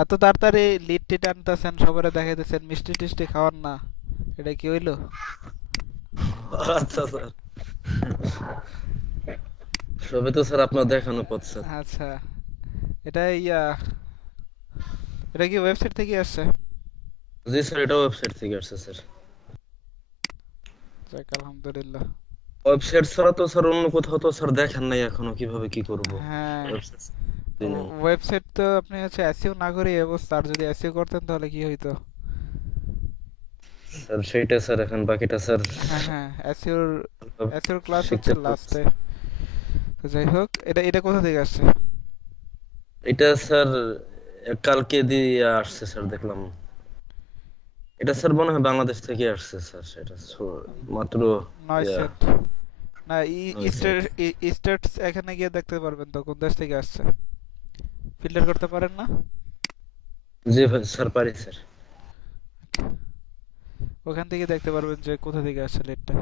এত তাড়াতাড়ি লিড টিট আনতেছেন, সবারে দেখাইতেছেন, মিষ্টি টিষ্টি খাওয়ান না, এটা কি হইলো? আচ্ছা স্যার, সবে তো স্যার আপনার দেখানো পথ স্যার। আচ্ছা, এটা ইয়া, এটা কি ওয়েবসাইট থেকে আসছে? জি স্যার, এটা ওয়েবসাইট থেকে আসছে স্যার। যাক, আলহামদুলিল্লাহ। ওয়েবসাইট ছাড়া তো স্যার অন্য কোথাও তো স্যার দেখেন নাই এখনো, কিভাবে কি করব হ্যাঁ, ওয়েবসাইট। জি না ওয়েবসাইট তো আপনি হচ্ছে এসইও না করে এই অবস্থা, আর যদি এসইও করতেন তাহলে কি হইতো? স্যার, সেইটা স্যার এখন বাকিটা স্যার হ্যাঁ হ্যাঁ, এসইওর এসইওর ক্লাস হচ্ছে শিখতে পারছি। লাস্টে। তো যাই হোক, এটা এটা কোথা থেকে আসছে? এটা স্যার কালকে দিয়ে আসছে স্যার, দেখলাম। এটা স্যার মনে হয় বাংলাদেশ থেকে আসছে স্যার, সেটা মাত্র নয় ইয়া সেন্ট না, হয়েছে। স্টেটস এখানে গিয়ে দেখতে পারবেন তো কোন দেশ থেকে আসছে, ফিল্টার করতে পারেন না? জি ভাই স্যার, পারি স্যার। ওখান থেকে দেখতে পারবেন যে কোথা থেকে আসছে লেটটা।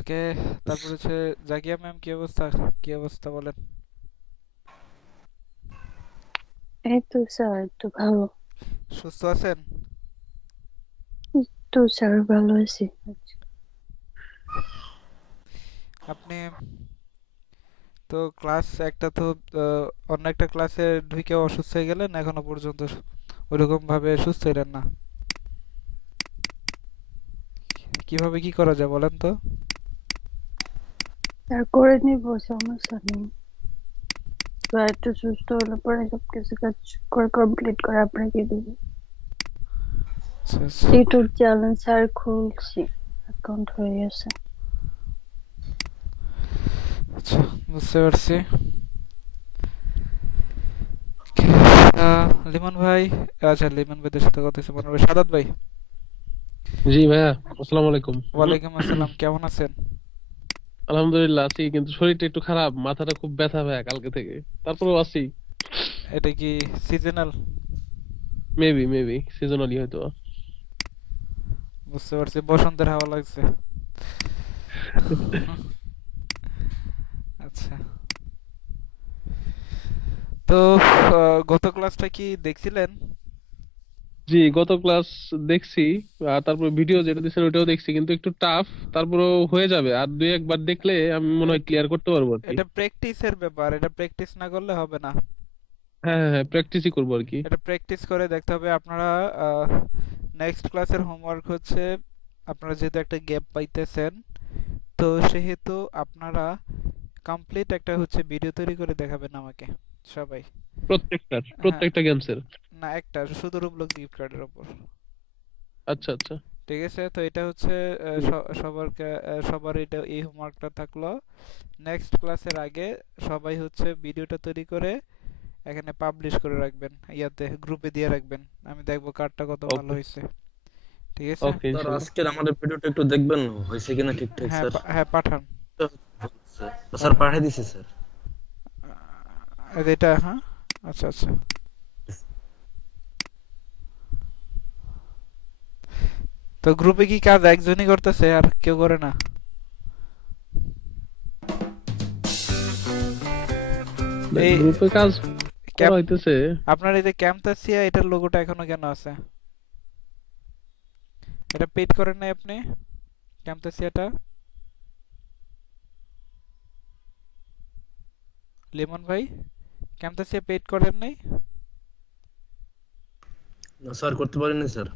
ওকে, তারপর হচ্ছে জাকিয়া ম্যাম, কি অবস্থা? কি অবস্থা বলেন? এই তো স্যার, একটু ভালো। সুস্থ আছেন? তো স্যার ভালো আছি। আপনি তো ক্লাস একটা তো অন্য একটা ক্লাসে ঢুকে অসুস্থ হয়ে গেলেন, এখনো পর্যন্ত ওইরকম ভাবে সুস্থ হইলেন না। কিভাবে কি করা যায় বলেন তো? স্যার করে নিবো, সমস্যা নেই। তো একটু সুস্থ হলে পরে সবকিছু কাজ করে কমপ্লিট করে আপনাকে দেবো। আচ্ছা আচ্ছা ইউটিউব চ্যানেল স্যার খুলছি, অ্যাকাউন্ট হয়ে গেছে। আচ্ছা, বুঝতে পারছি। লিমন ভাই, আচ্ছা লিমন ভাইদের সাথে কথা হচ্ছে মনে হয়। সাদাত ভাই, জি ভাইয়া, আসসালামু আলাইকুম। ওয়ালাইকুম আসসালাম, কেমন আছেন? আলহামদুলিল্লাহ আছি, কিন্তু শরীরটা একটু খারাপ, মাথাটা খুব ব্যথা ভাইয়া কালকে থেকে। তারপরেও আছি। এটা কি সিজনাল? মেবি সিজনালি হয়তো। বুঝতে পারছি, বসন্তের হাওয়া লাগছে। আচ্ছা, তো গত ক্লাসটা কি দেখছিলেন? জি, গত ক্লাস দেখছি। আর তারপর ভিডিও যেটা দিচ্ছেন ওটাও দেখছি, কিন্তু একটু টাফ। তারপরেও হয়ে যাবে, আর দুই একবার দেখলে আমি মনে হয় ক্লিয়ার করতে পারবো আর কি। এটা প্র্যাকটিসের ব্যাপার, এটা প্র্যাকটিস না করলে হবে না। হ্যাঁ হ্যাঁ হ্যাঁ, প্র্যাকটিসই করবো আর কি। এটা প্র্যাকটিস করে দেখতে হবে। আপনারা নেক্সট ক্লাসের হোমওয়ার্ক হচ্ছে, আপনারা যেহেতু একটা গ্যাপ পাইতেছেন, তো সেহেতু আপনারা কমপ্লিট একটা হচ্ছে ভিডিও তৈরি করে দেখাবেন আমাকে, সবাই। হ্যাঁ, প্রত্যেকটা গেমসের। না একটা শুধু রূপলোক গিফট কার্ডের ওপর। আচ্ছা আচ্ছা। ঠিক আছে, তো এটা হচ্ছে সবার সবার এটা এই হোমওয়ার্কটা থাকলো। নেক্সট ক্লাসের আগে সবাই হচ্ছে ভিডিওটা তৈরি করে এখানে পাবলিশ করে রাখবেন, ইয়াতে গ্রুপে দিয়ে রাখবেন। আমি দেখবো কারটা কত ভালো ওকে হয়েছে। ঠিক আছে? ওকে, স্যার ইনশাল্লাহ। আজকের আমাদের ভিডিওটা একটু দেখবেন, হয়েছে কিনা ঠিকঠাক হ্যাঁ স্যার। হ্যাঁ, পাঠান। স্যার পাঠান। পাঠিয়ে দিছি স্যার। এটা হ্যাঁ, আচ্ছা আচ্ছা। তো গ্রুপে কি কাজ একজনই করতেছে আর কেউ করে না? এই গ্রুপে কাজ করা ক্যাম্প, হইতেছে। আপনার এই যে ক্যাম্পতাসিয়া, এটার লোগোটা এখনো কেন আছে? এটা পেড করেন নাই আপনি, ক্যাম্পতাসিয়াটা? লিমন ভাই, ক্যাম্পতাসিয়া পেড করেন নাই না স্যার, করতে পারিনি স্যার।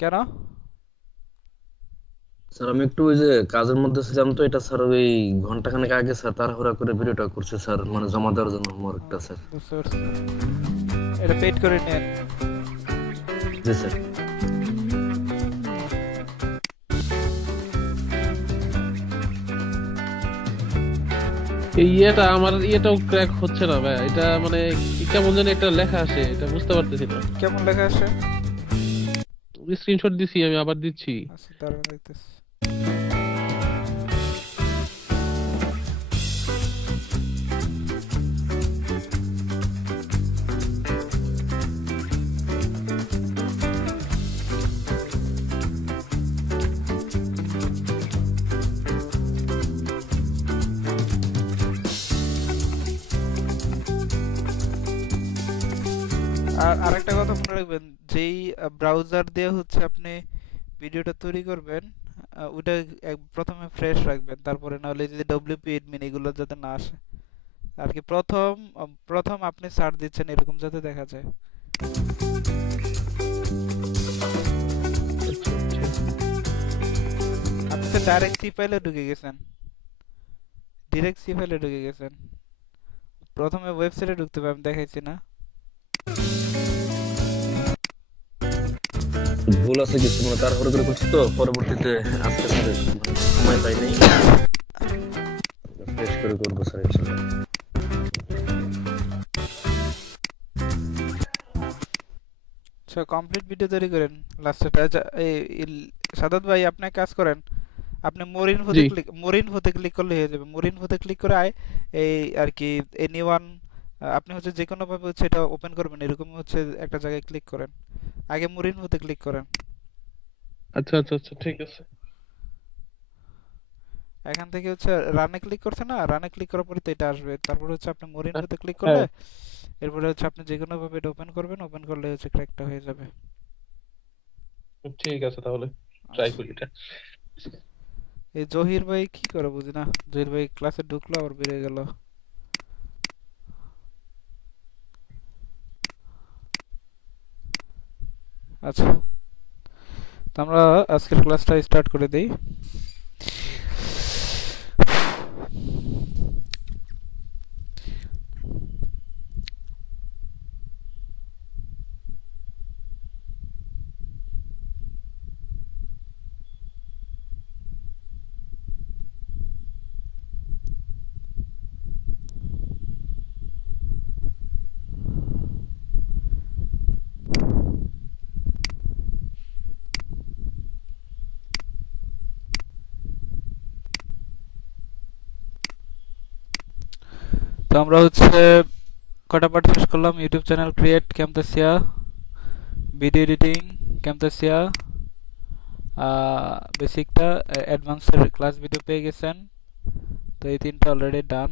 কেন? স্যার আমি একটু ওই যে কাজের মধ্যে ছিলাম, তো এটা স্যার ওই ঘন্টাখানেক আগে স্যার তাড়াহুড়া করে ভিডিওটা করছে স্যার, মানে জমা দেওয়ার জন্য হোমওয়ার্কটা স্যার। বুঝতে পারছি, এটা পেড করে নেন। জি স্যার। এই আমার ইয়েটাও ক্র্যাক হচ্ছে না ভাই, এটা মানে কেমন জানি একটা লেখা আসে, এটা বুঝতে পারতেছি না। কেমন লেখা আসে? স্ক্রিনশট দিছি, আমি আবার দিচ্ছি। আচ্ছা, দাঁড়ান দেখতেছি। আর আরেকটা কথা মনে রাখবেন, যেই ব্রাউজার দিয়ে হচ্ছে আপনি ভিডিওটা তৈরি করবেন, ওটা প্রথমে ফ্রেশ রাখবেন, তারপরে নাহলে যদি ডব্লিউপি এডমিন এগুলো যাতে না আসে আর কি। প্রথম আপনি সার্চ দিচ্ছেন এরকম যাতে দেখা যায়। আচ্ছা আচ্ছা। আপনি তো ডাইরেক্ট সি ফাইলে ঢুকে গেছেন, ডিরেক্ট সি ফাইলে ঢুকে গেছেন। প্রথমে ওয়েবসাইটে ঢুকতে হবে, আমি দেখাইছি না? ভুল আছে কিছু, মানে তাড়াহুড়ো করে করছি তো, পরবর্তীতে আজকে স্যার মানে সময় পাই নাই, ফ্রেশ করে করবো স্যার ইনশাল্লাহ। আচ্ছা, কমপ্লিট ভিডিও তৈরি করেন লাস্টে। সাদাত ভাই আপনি এক কাজ করেন, আপনি মোর জি ইনফোতে ক্লিক করলে হয়ে যাবে। মোর ইনফোতে ক্লিক করে এই আর কি এনিওয়ান, আপনি হচ্ছে যে কোনো ভাবে হচ্ছে এটা ওপেন করবেন, এরকম হচ্ছে একটা জায়গায় ক্লিক করেন। আগে মোর ইনফোতে ক্লিক করেন। আচ্ছা আচ্ছা আচ্ছা ঠিক আছে। এখান থেকে হচ্ছে রানে ক্লিক করছে না, রানে ক্লিক করার পরে তো এটা আসবে, তারপর হচ্ছে আপনি মোর হ্যাঁ ইনফোতে ক্লিক করলে হ্যাঁ, এরপরে হচ্ছে আপনি যে কোনো ভাবে এটা ওপেন করবেন, ওপেন করলে হচ্ছে ক্র্যাকটা হয়ে যাবে। ঠিক আছে তাহলে ট্রাই আচ্ছা, করি এটা। এই জহির ভাই কি করে বুঝি না, জহির ভাই ক্লাসে ঢুকলো আবার বেরিয়ে গেল। আচ্ছা, তো আমরা আজকের ক্লাসটা স্টার্ট করে দেই। তো আমরা হচ্ছে কটা পার্ট শেষ করলাম: YouTube channel create, Camtasia, video editing, Camtasia, বেসিকটা, অ্যাডভান্সের ক্লাস ভিডিও পেয়ে গেছেন। তো এই তিনটা অলরেডি ডান।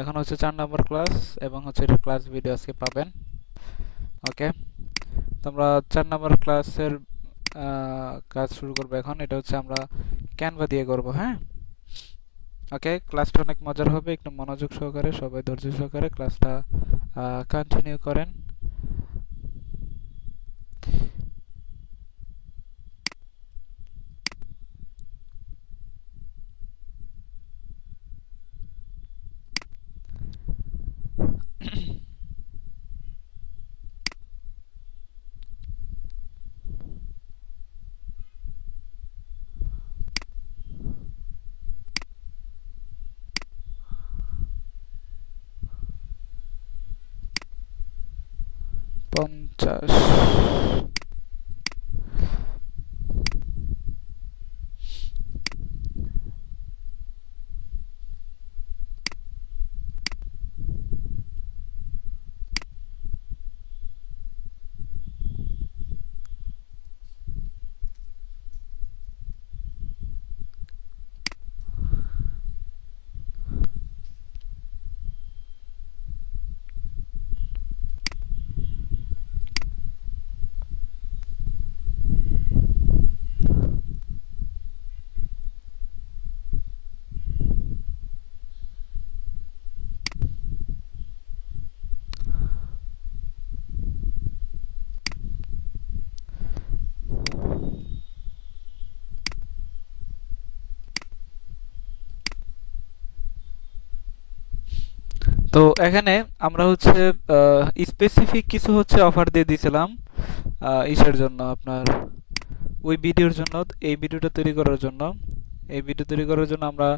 এখন হচ্ছে 4 নম্বর ক্লাস এবং হচ্ছে এটা ক্লাস ভিডিও আজকে পাবেন। ওকে, তো আমরা 4 নম্বর ক্লাসের কাজ শুরু করবো এখন। এটা হচ্ছে আমরা ক্যানভা দিয়ে করব। হ্যাঁ, ওকে, ক্লাসটা অনেক মজার হবে, একটু মনোযোগ সহকারে সবাই ধৈর্য সহকারে ক্লাসটা কন্টিনিউ করেন। পঞ্চাশ। তো এখানে আমরা হচ্ছে স্পেসিফিক কিছু হচ্ছে অফার দিয়ে দিয়েছিলাম ইসের জন্য, আপনার ওই ভিডিওর জন্য। এই ভিডিওটা তৈরি করার জন্য, এই ভিডিও তৈরি করার জন্য আমরা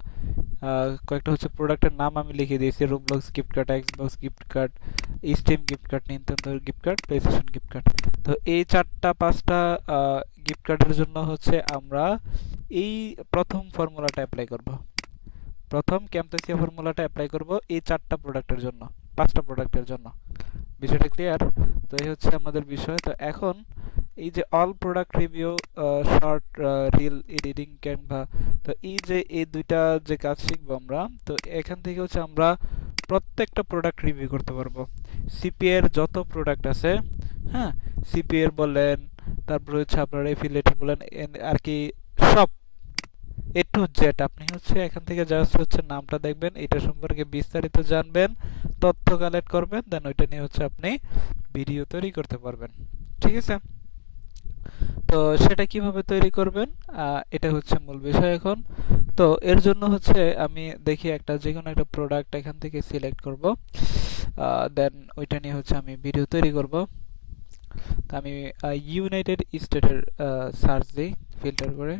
কয়েকটা হচ্ছে প্রোডাক্টের নাম আমি লিখে দিয়েছি: Roblox gift card, Xbox gift card, steam gift card, Nintendo gift card, PlayStation gift card. তো এই 4-5টা গিফট কার্ডের জন্য হচ্ছে আমরা এই প্রথম ফর্মুলাটা অ্যাপ্লাই করব। প্রথম ক্যামতাসিয়া ফর্মুলাটা অ্যাপ্লাই করব এই 4টা প্রোডাক্টের জন্য, 5টা প্রোডাক্টের জন্য। বিষয়টা ক্লিয়ার? তো এই হচ্ছে আমাদের বিষয়। তো এখন এই যে all product review, short, reel, editing, Canva, তো এই যে এই দুইটা যে কাজ শিখবো আমরা, তো এখান থেকে হচ্ছে আমরা প্রত্যেকটা প্রোডাক্ট রিভিউ করতে পারবো। সিপিএ এর যত প্রোডাক্ট আছে, হ্যাঁ, সিপিএ এর বলেন, তারপরে হচ্ছে আপনার এফিলিয়েটেড বলেন, আর কি সব এ টু জেড আপনি হচ্ছে এখান থেকে জাস্ট হচ্ছে নামটা দেখবেন, এটা সম্পর্কে বিস্তারিত জানবেন, তথ্য কালেক্ট করবেন, দেন ওইটা নিয়ে হচ্ছে আপনি ভিডিও তৈরি করতে পারবেন। ঠিক আছে? তো সেটা কিভাবে তৈরি করবেন, এটা হচ্ছে মূল বিষয় এখন। তো এর জন্য হচ্ছে আমি দেখি একটা যে কোনো একটা প্রোডাক্ট এখান থেকে সিলেক্ট করব, দেন ওইটা নিয়ে হচ্ছে আমি ভিডিও তৈরি করব। তো আমি ইউনাইটেড স্টেটের সার্চ দিই ফিল্টার করে।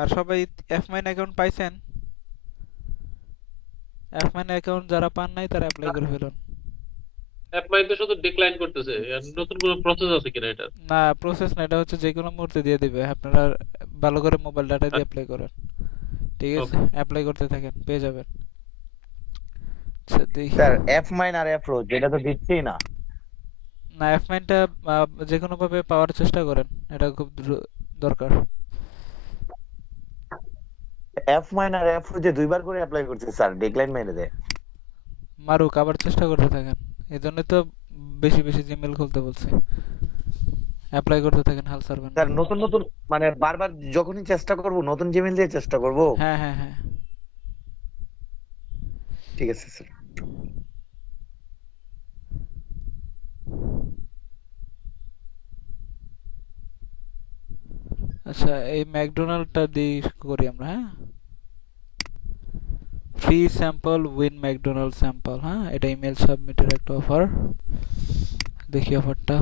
আর সবাই F9 অ্যাকাউন্ট পাইছেন? F9 অ্যাকাউন্ট যারা পান নাই তারা অ্যাপ্লাই করে ফেলুন। অ্যাপ্লাই তো শুধু ডিক্লাইন করতেছে, আর নতুন কোনো প্রসেস আছে কিনা এটা? না, প্রসেস না, এটা হচ্ছে যে কোনো মুহূর্তে দিয়ে দিবে। আপনারা ভালো করে মোবাইল ডাটা দিয়ে অ্যাপ্লাই করেন। ঠিক আছে, ওকে। অ্যাপ্লাই করতে থাকেন, পেয়ে যাবেন। আচ্ছা দেখি। স্যার F9 আর F-Pro যেটা তো দিচ্ছেই না। না, F9টা যে কোনো ভাবে পাওয়ার চেষ্টা করেন, এটা খুব দরকার। F9 আর F-Pro যে দুইবার করে অ্যাপ্লাই করছে স্যার, ডেডলাইন মেরে দেয়। মারুক, আবার চেষ্টা করতে থাকেন। এই জন্য তো বেশি বেশি জিমেল খুলতে বলছে। অ্যাপ্লাই করতে থাকেন, হাল ছাড়বেন না। স্যার নতুন নতুন মানে বারবার যখনই চেষ্টা করব নতুন জিমেল দিয়ে চেষ্টা করব। হ্যাঁ হ্যাঁ হ্যাঁ। ঠিক আছে স্যার। আচ্ছা, এই ম্যাকডোনাল্ডটা দিয়ে করি আমরা, হ্যাঁ। Free sample win McDonald sample, হ্যাঁ, এটা ইমেল সাবমিটের একটা অফার। দেখি অফারটা।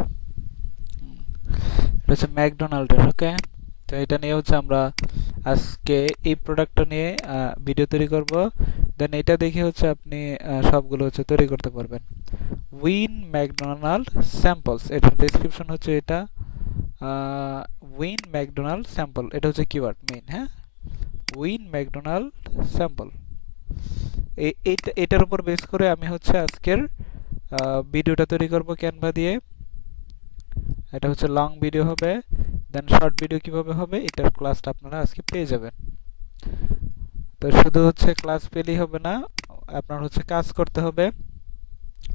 এটা হচ্ছে ম্যাকডোনাল্ডের, ওকে। তো এটা নিয়ে হচ্ছে আমরা আজকে এই প্রোডাক্টটা নিয়ে ভিডিও তৈরি করব। দেন এটা দেখে হচ্ছে আপনি সবগুলো হচ্ছে তৈরি করতে পারবেন। উইন ম্যাকডোনাল্ড স্যাম্পলস, এটার ডেসক্রিপশন হচ্ছে এটা। উইন ম্যাকডোনাল্ড স্যাম্পল, এটা হচ্ছে কিওয়ার্ড মেইন, হ্যাঁ। উইন ম্যাকডোনাল্ড স্যাম্পল, এটার উপর বেস করে আমি হচ্ছে আজকের ভিডিওটা তৈরি করব ক্যানভা দিয়ে। এটা হচ্ছে লং ভিডিও হবে, দেন শর্ট ভিডিও কিভাবে হবে এটার ক্লাসটা আপনারা আজকে পেয়ে যাবেন। তো শুধু হচ্ছে ক্লাস পেলেই হবে না, আপনার হচ্ছে কাজ করতে হবে।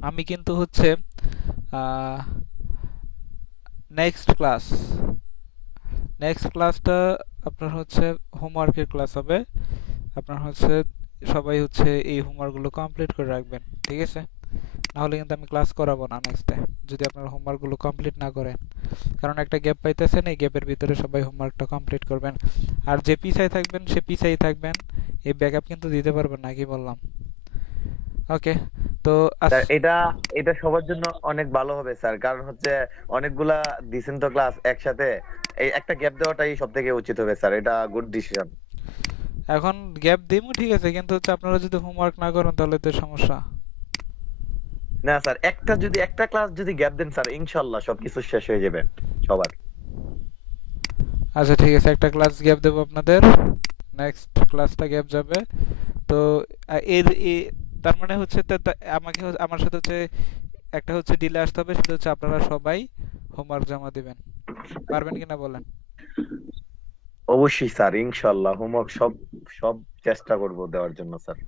আমি কিন্তু হচ্ছে নেক্সট ক্লাসটা আপনার হচ্ছে হোমওয়ার্কের ক্লাস হবে। আপনার হচ্ছে সবাই হচ্ছে এই হোমওয়ার্কগুলো কমপ্লিট করে রাখবেন, ঠিক আছে? নাহলে কিন্তু আমি ক্লাস করাবো না নেক্সটে, যদি আপনারা হোমওয়ার্কগুলো কমপ্লিট না করেন। কারণ একটা গ্যাপ পাইতেছেন, এই গ্যাপের ভিতরে সবাই হোমওয়ার্কটা কমপ্লিট করবেন। আর যে পিছায় থাকবেন সে পিছাই থাকবেন, এই ব্যাকআপ কিন্তু দিতে পারবেন না, কি বললাম? ওকে। তো স্যার এটা এটা সবার জন্য অনেক ভালো হবে স্যার, কারণ হচ্ছে অনেকগুলা দিছেন তো ক্লাস একসাথে, এই একটা গ্যাপ দেওয়াটাই সবথেকে উচিত হবে স্যার, এটা গুড ডিসিশন। এখন গ্যাপ দিমু, ঠিক আছে, কিন্তু হচ্ছে আপনারা যদি হোমওয়ার্ক না করেন তাহলে তো সমস্যা। না স্যার, একটা ক্লাস যদি গ্যাপ দেন স্যার, ইনশাআল্লাহ সবকিছু শেষ হয়ে যাবে সবার। আচ্ছা ঠিক আছে, একটা ক্লাস গ্যাপ দেবো আপনাদের, নেক্সট ক্লাসটা গ্যাপ যাবে। তো তার মানে হচ্ছে আমাকে আমার সাথে হচ্ছে একটা হচ্ছে ডিলে আসতে হবে, সেটা হচ্ছে আপনারা সবাই হোমওয়ার্ক জমা দিবেন। পারবেন কিনা বলেন? অবশ্যই স্যার, ইনশাআল্লাহ হোমওয়ার্ক সব সব চেষ্টা করব দেওয়ার জন্য স্যার।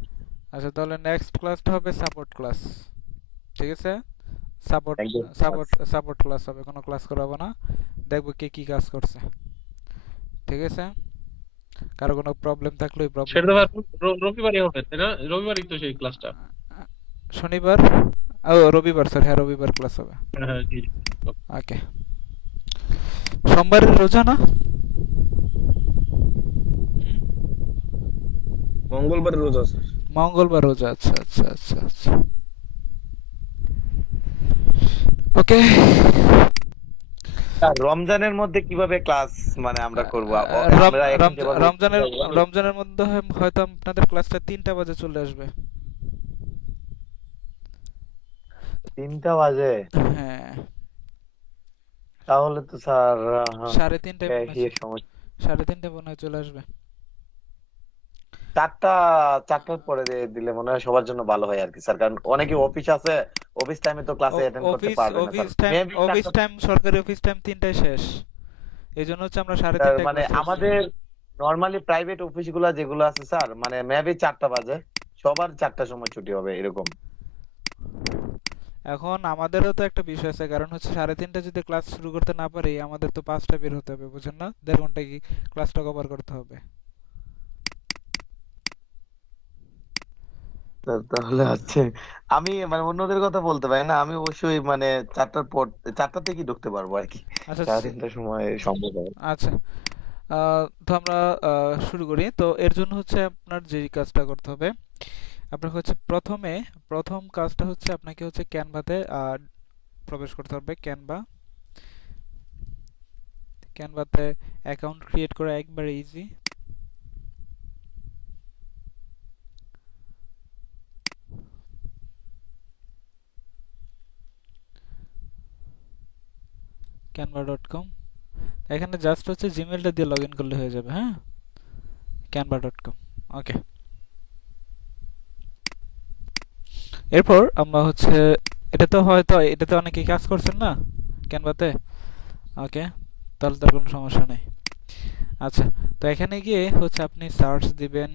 আচ্ছা, তাহলে নেক্সট ক্লাসটা হবে সাপোর্ট ক্লাস, ঠিক আছে? Support thank you. Support support class হবে, কোনো ক্লাস করাবো না, দেখবো কে কি কাজ করছে, ঠিক আছে? কারো কোনো প্রবলেম থাকলে ওই প্রবলেম। সেটা তো রবিবারই হবে তাই না? রবিবারই তো সেই ক্লাসটা। শনিবার, ও রবিবার, স্যার, হ্যাঁ রবিবার ক্লাস হবে। হ্যাঁ হ্যাঁ জি। ওকে। সোমবারের রোজা না? মঙ্গলবার রোজা স্যার। মঙ্গলবার রোজা, আচ্ছা আচ্ছা আচ্ছা আচ্ছা। ওকে। স্যার রমজানের মধ্যে কিভাবে ক্লাস মানে আমরা করব? আমরা এখন যেভাবে রমজানের মধ্যে হয়তো আপনাদের ক্লাসটা 3টা বাজে চলে আসবে। 3টা বাজে? হ্যাঁ, তাহলে তো স্যার 3:30 সমস্যা। 3:30 মনে হয় চলে আসবে। 4টার পরে দিলে মনে হয় সবার জন্য ভালো হয় আর কি স্যার, কারণ অনেকে অফিস আছে, অফিস টাইমে তো ক্লাসে অ্যাটেন্ড করতে পারবে না স্যার। অফিস টাইম, সরকারি অফিস টাইম 3টায় শেষ, এই জন্য হচ্ছে আমরা 3:30 মানে আমাদের নরমালি প্রাইভেট অফিস গুলা যেগুলো আছে স্যার, মানে মেবি 4টা বাজে, সবার 4টার সময় ছুটি হবে এরকম। এখন আমাদেরও তো একটা বিষয় আছে, কারণ হচ্ছে 3:30 যদি ক্লাস শুরু করতে না পারি, আমাদের তো 5টা বের হতে হবে, বুঝেন না? 1.5 ঘন্টা কি ক্লাসটা কভার করতে হবে। তাহলে হচ্ছে আমি মানে অন্যদের কথা বলতে পারি না, আমি অবশ্যই মানে 4টার পর 4টা থেকে ঢুকতে পারবো আর কি, আচ্ছা 3:30টার সময় সম্ভব হবে। আচ্ছা, তো আমরা শুরু করি। তো এর জন্য হচ্ছে আপনার যে কাজটা করতে হবে, আপনার হচ্ছে প্রথম কাজটা হচ্ছে আপনাকে হচ্ছে ক্যানভাতে প্রবেশ করতে হবে। ক্যানভাতে অ্যাকাউন্ট ক্রিয়েট করা একবারে ইজি। canva.com, এখানে জাস্ট হচ্ছে জিমেলটা দিয়ে লগ ইন করলে হয়ে যাবে। হ্যাঁ, canva.com। ওকে, এরপর আমরা হচ্ছে এটাতে অনেকেই কাজ করছেন না ক্যানভাতে। ওকে, তাহলে তার কোনো সমস্যা নেই। আচ্ছা, তো এখানে গিয়ে হচ্ছে আপনি সার্চ দিবেন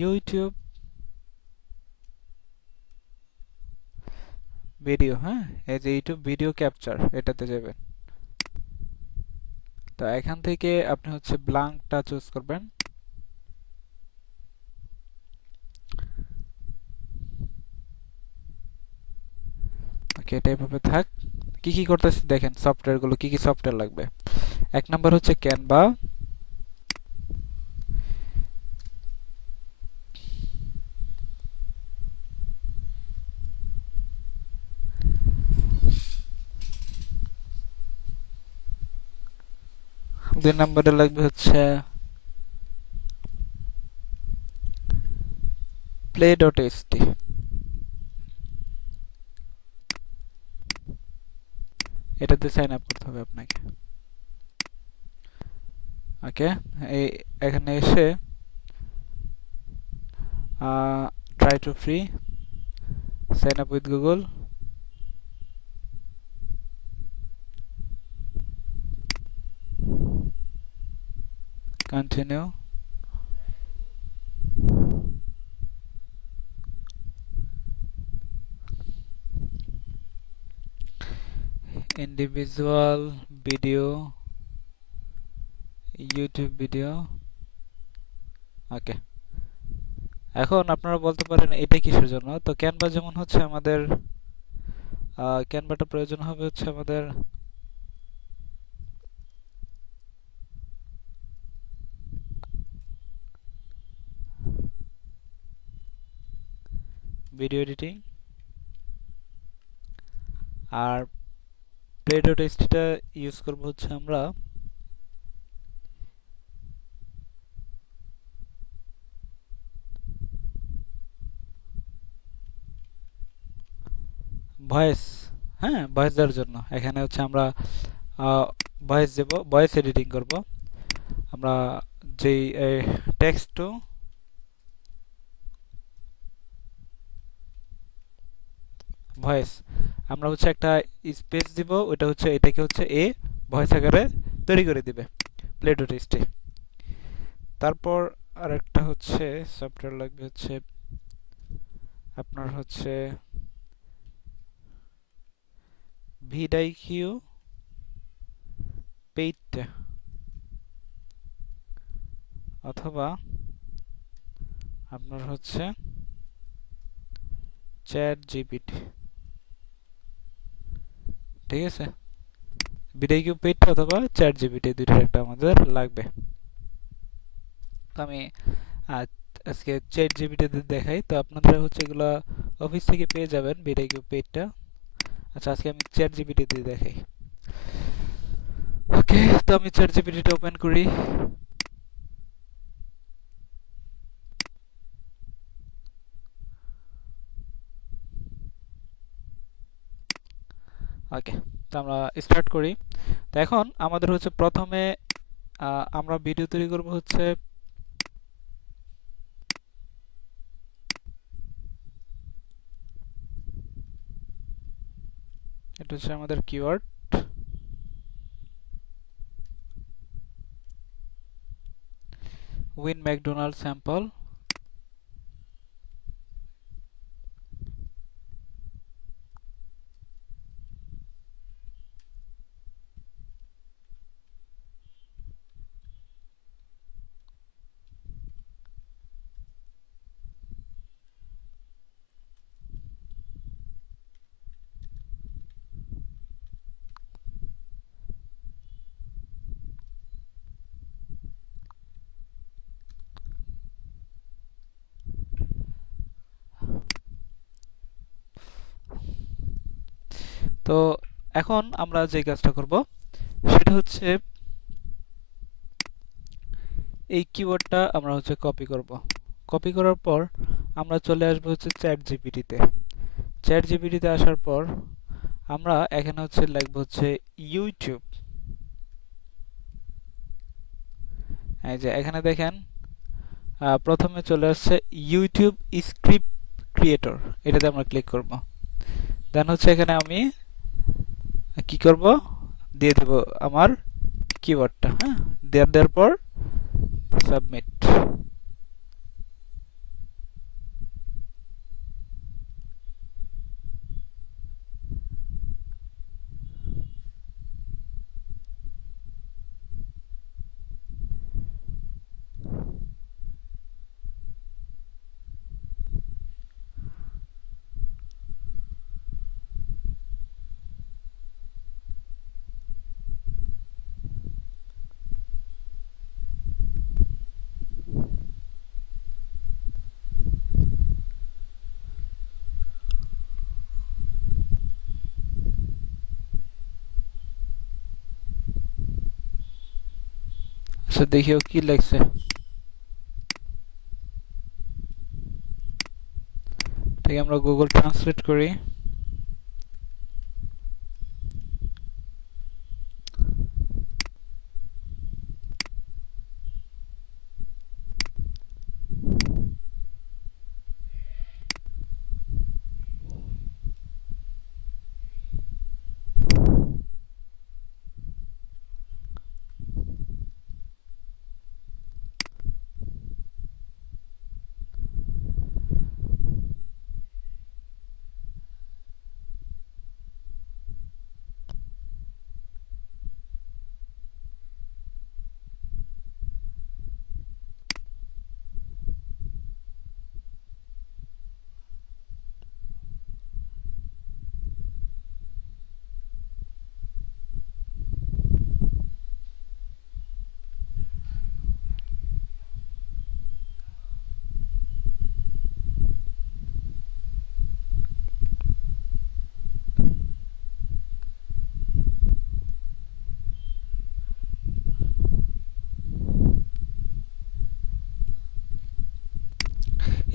ইউটিউব ভিডিও। হ্যাঁ, এই যে ইউটিউব ভিডিও ক্যাপচার, এটাতে যাবেন। তো এখান থেকে আপনি হচ্ছে ব্ল্যাঙ্কটা চুজ করবেন। ওকে, এটা এভাবে থাক। কি কি করতেছি দেখেন, সফটওয়্যারগুলো কি কি সফটওয়্যার লাগবে। 1 নম্বর হচ্ছে ক্যানভা, 2 নম্বরে লাগবে হচ্ছে play.ht, এটাতে সাইন আপ করতে হবে আপনাকে। ওকে, এই এখানে এসে try to free, sign up with Google, continue. Individual video, YouTube video. Okay, এখন আপনারা বলতে পারেন এটা কিসের জন্য। তো ক্যানভা যেমন হচ্ছে আমাদের ক্যানভাটা প্রয়োজন হবে হচ্ছে আমাদের ভিডিও এডিটিং, আর play.htটা ইউজ করব হচ্ছে আমরা ভয়েস। হ্যাঁ, ভয়েস দেওয়ার জন্য এখানে হচ্ছে আমরা ভয়েস দেব, ভয়েস এডিটিং করব আমরা। যেই টেক্সট টু ভয়েস, আমরা হচ্ছে একটা স্পেস দিব, ওটা হচ্ছে এটাকে হচ্ছে ভয়েস আকারে তৈরি করে দিবে play.ht। তারপর আরেকটা হচ্ছে সফটওয়্যার লাগবে হচ্ছে আপনার হচ্ছে ভিডিকিউ পেইডটা, অথবা আপনার হচ্ছে চ্যাট জিপিটি। ঠিক আছে, ভিডিকিউ পেইডটা অথবা চ্যাট জিপিটি, দুইটার একটা আমাদের লাগবে। তো আমি আজকে চ্যাট জিপিটিতে দেখাই। তো আপনারা হচ্ছে এগুলা অফিস থেকে পেয়ে যাবেন ভিডিকিউ পেইডটা। আচ্ছা, আজকে আমি চ্যাট জিপিটিতে দেখাই। ওকে, তো আমি চ্যাট জিপিটিটা ওপেন করি। ওকে, তো আমরা স্টার্ট করি। তো এখন আমাদের হচ্ছে প্রথমে আমরা ভিডিও তৈরি করব হচ্ছে এটা হচ্ছে আমাদের কিওয়ার্ড। Win McDonald sample. তো এখন আমরা যে কাজটা করব সেটা হচ্ছে এই কিওয়ার্ডটা আমরা হচ্ছে কপি করব। কপি করার পর আমরা চলে আসবো হচ্ছে চ্যাট জিপিটিতে। চ্যাট জিপিটিতে আসার পর আমরা এখানে হচ্ছে লিখব হচ্ছে ইউটিউব। এই যে এখানে দেখেন প্রথমে চলে আসছে ইউটিউব স্ক্রিপ্ট ক্রিয়েটর, এটাতে আমরা ক্লিক করব। দেন হচ্ছে এখানে আমি কি করব, দিয়ে দেব আমার কিওয়ার্ডটা। হ্যাঁ, দেওয়ার পর সাবমিট। আচ্ছা দেখিও কি লাগছে। ঠিক, আমরা গুগল ট্রান্সলেট করি।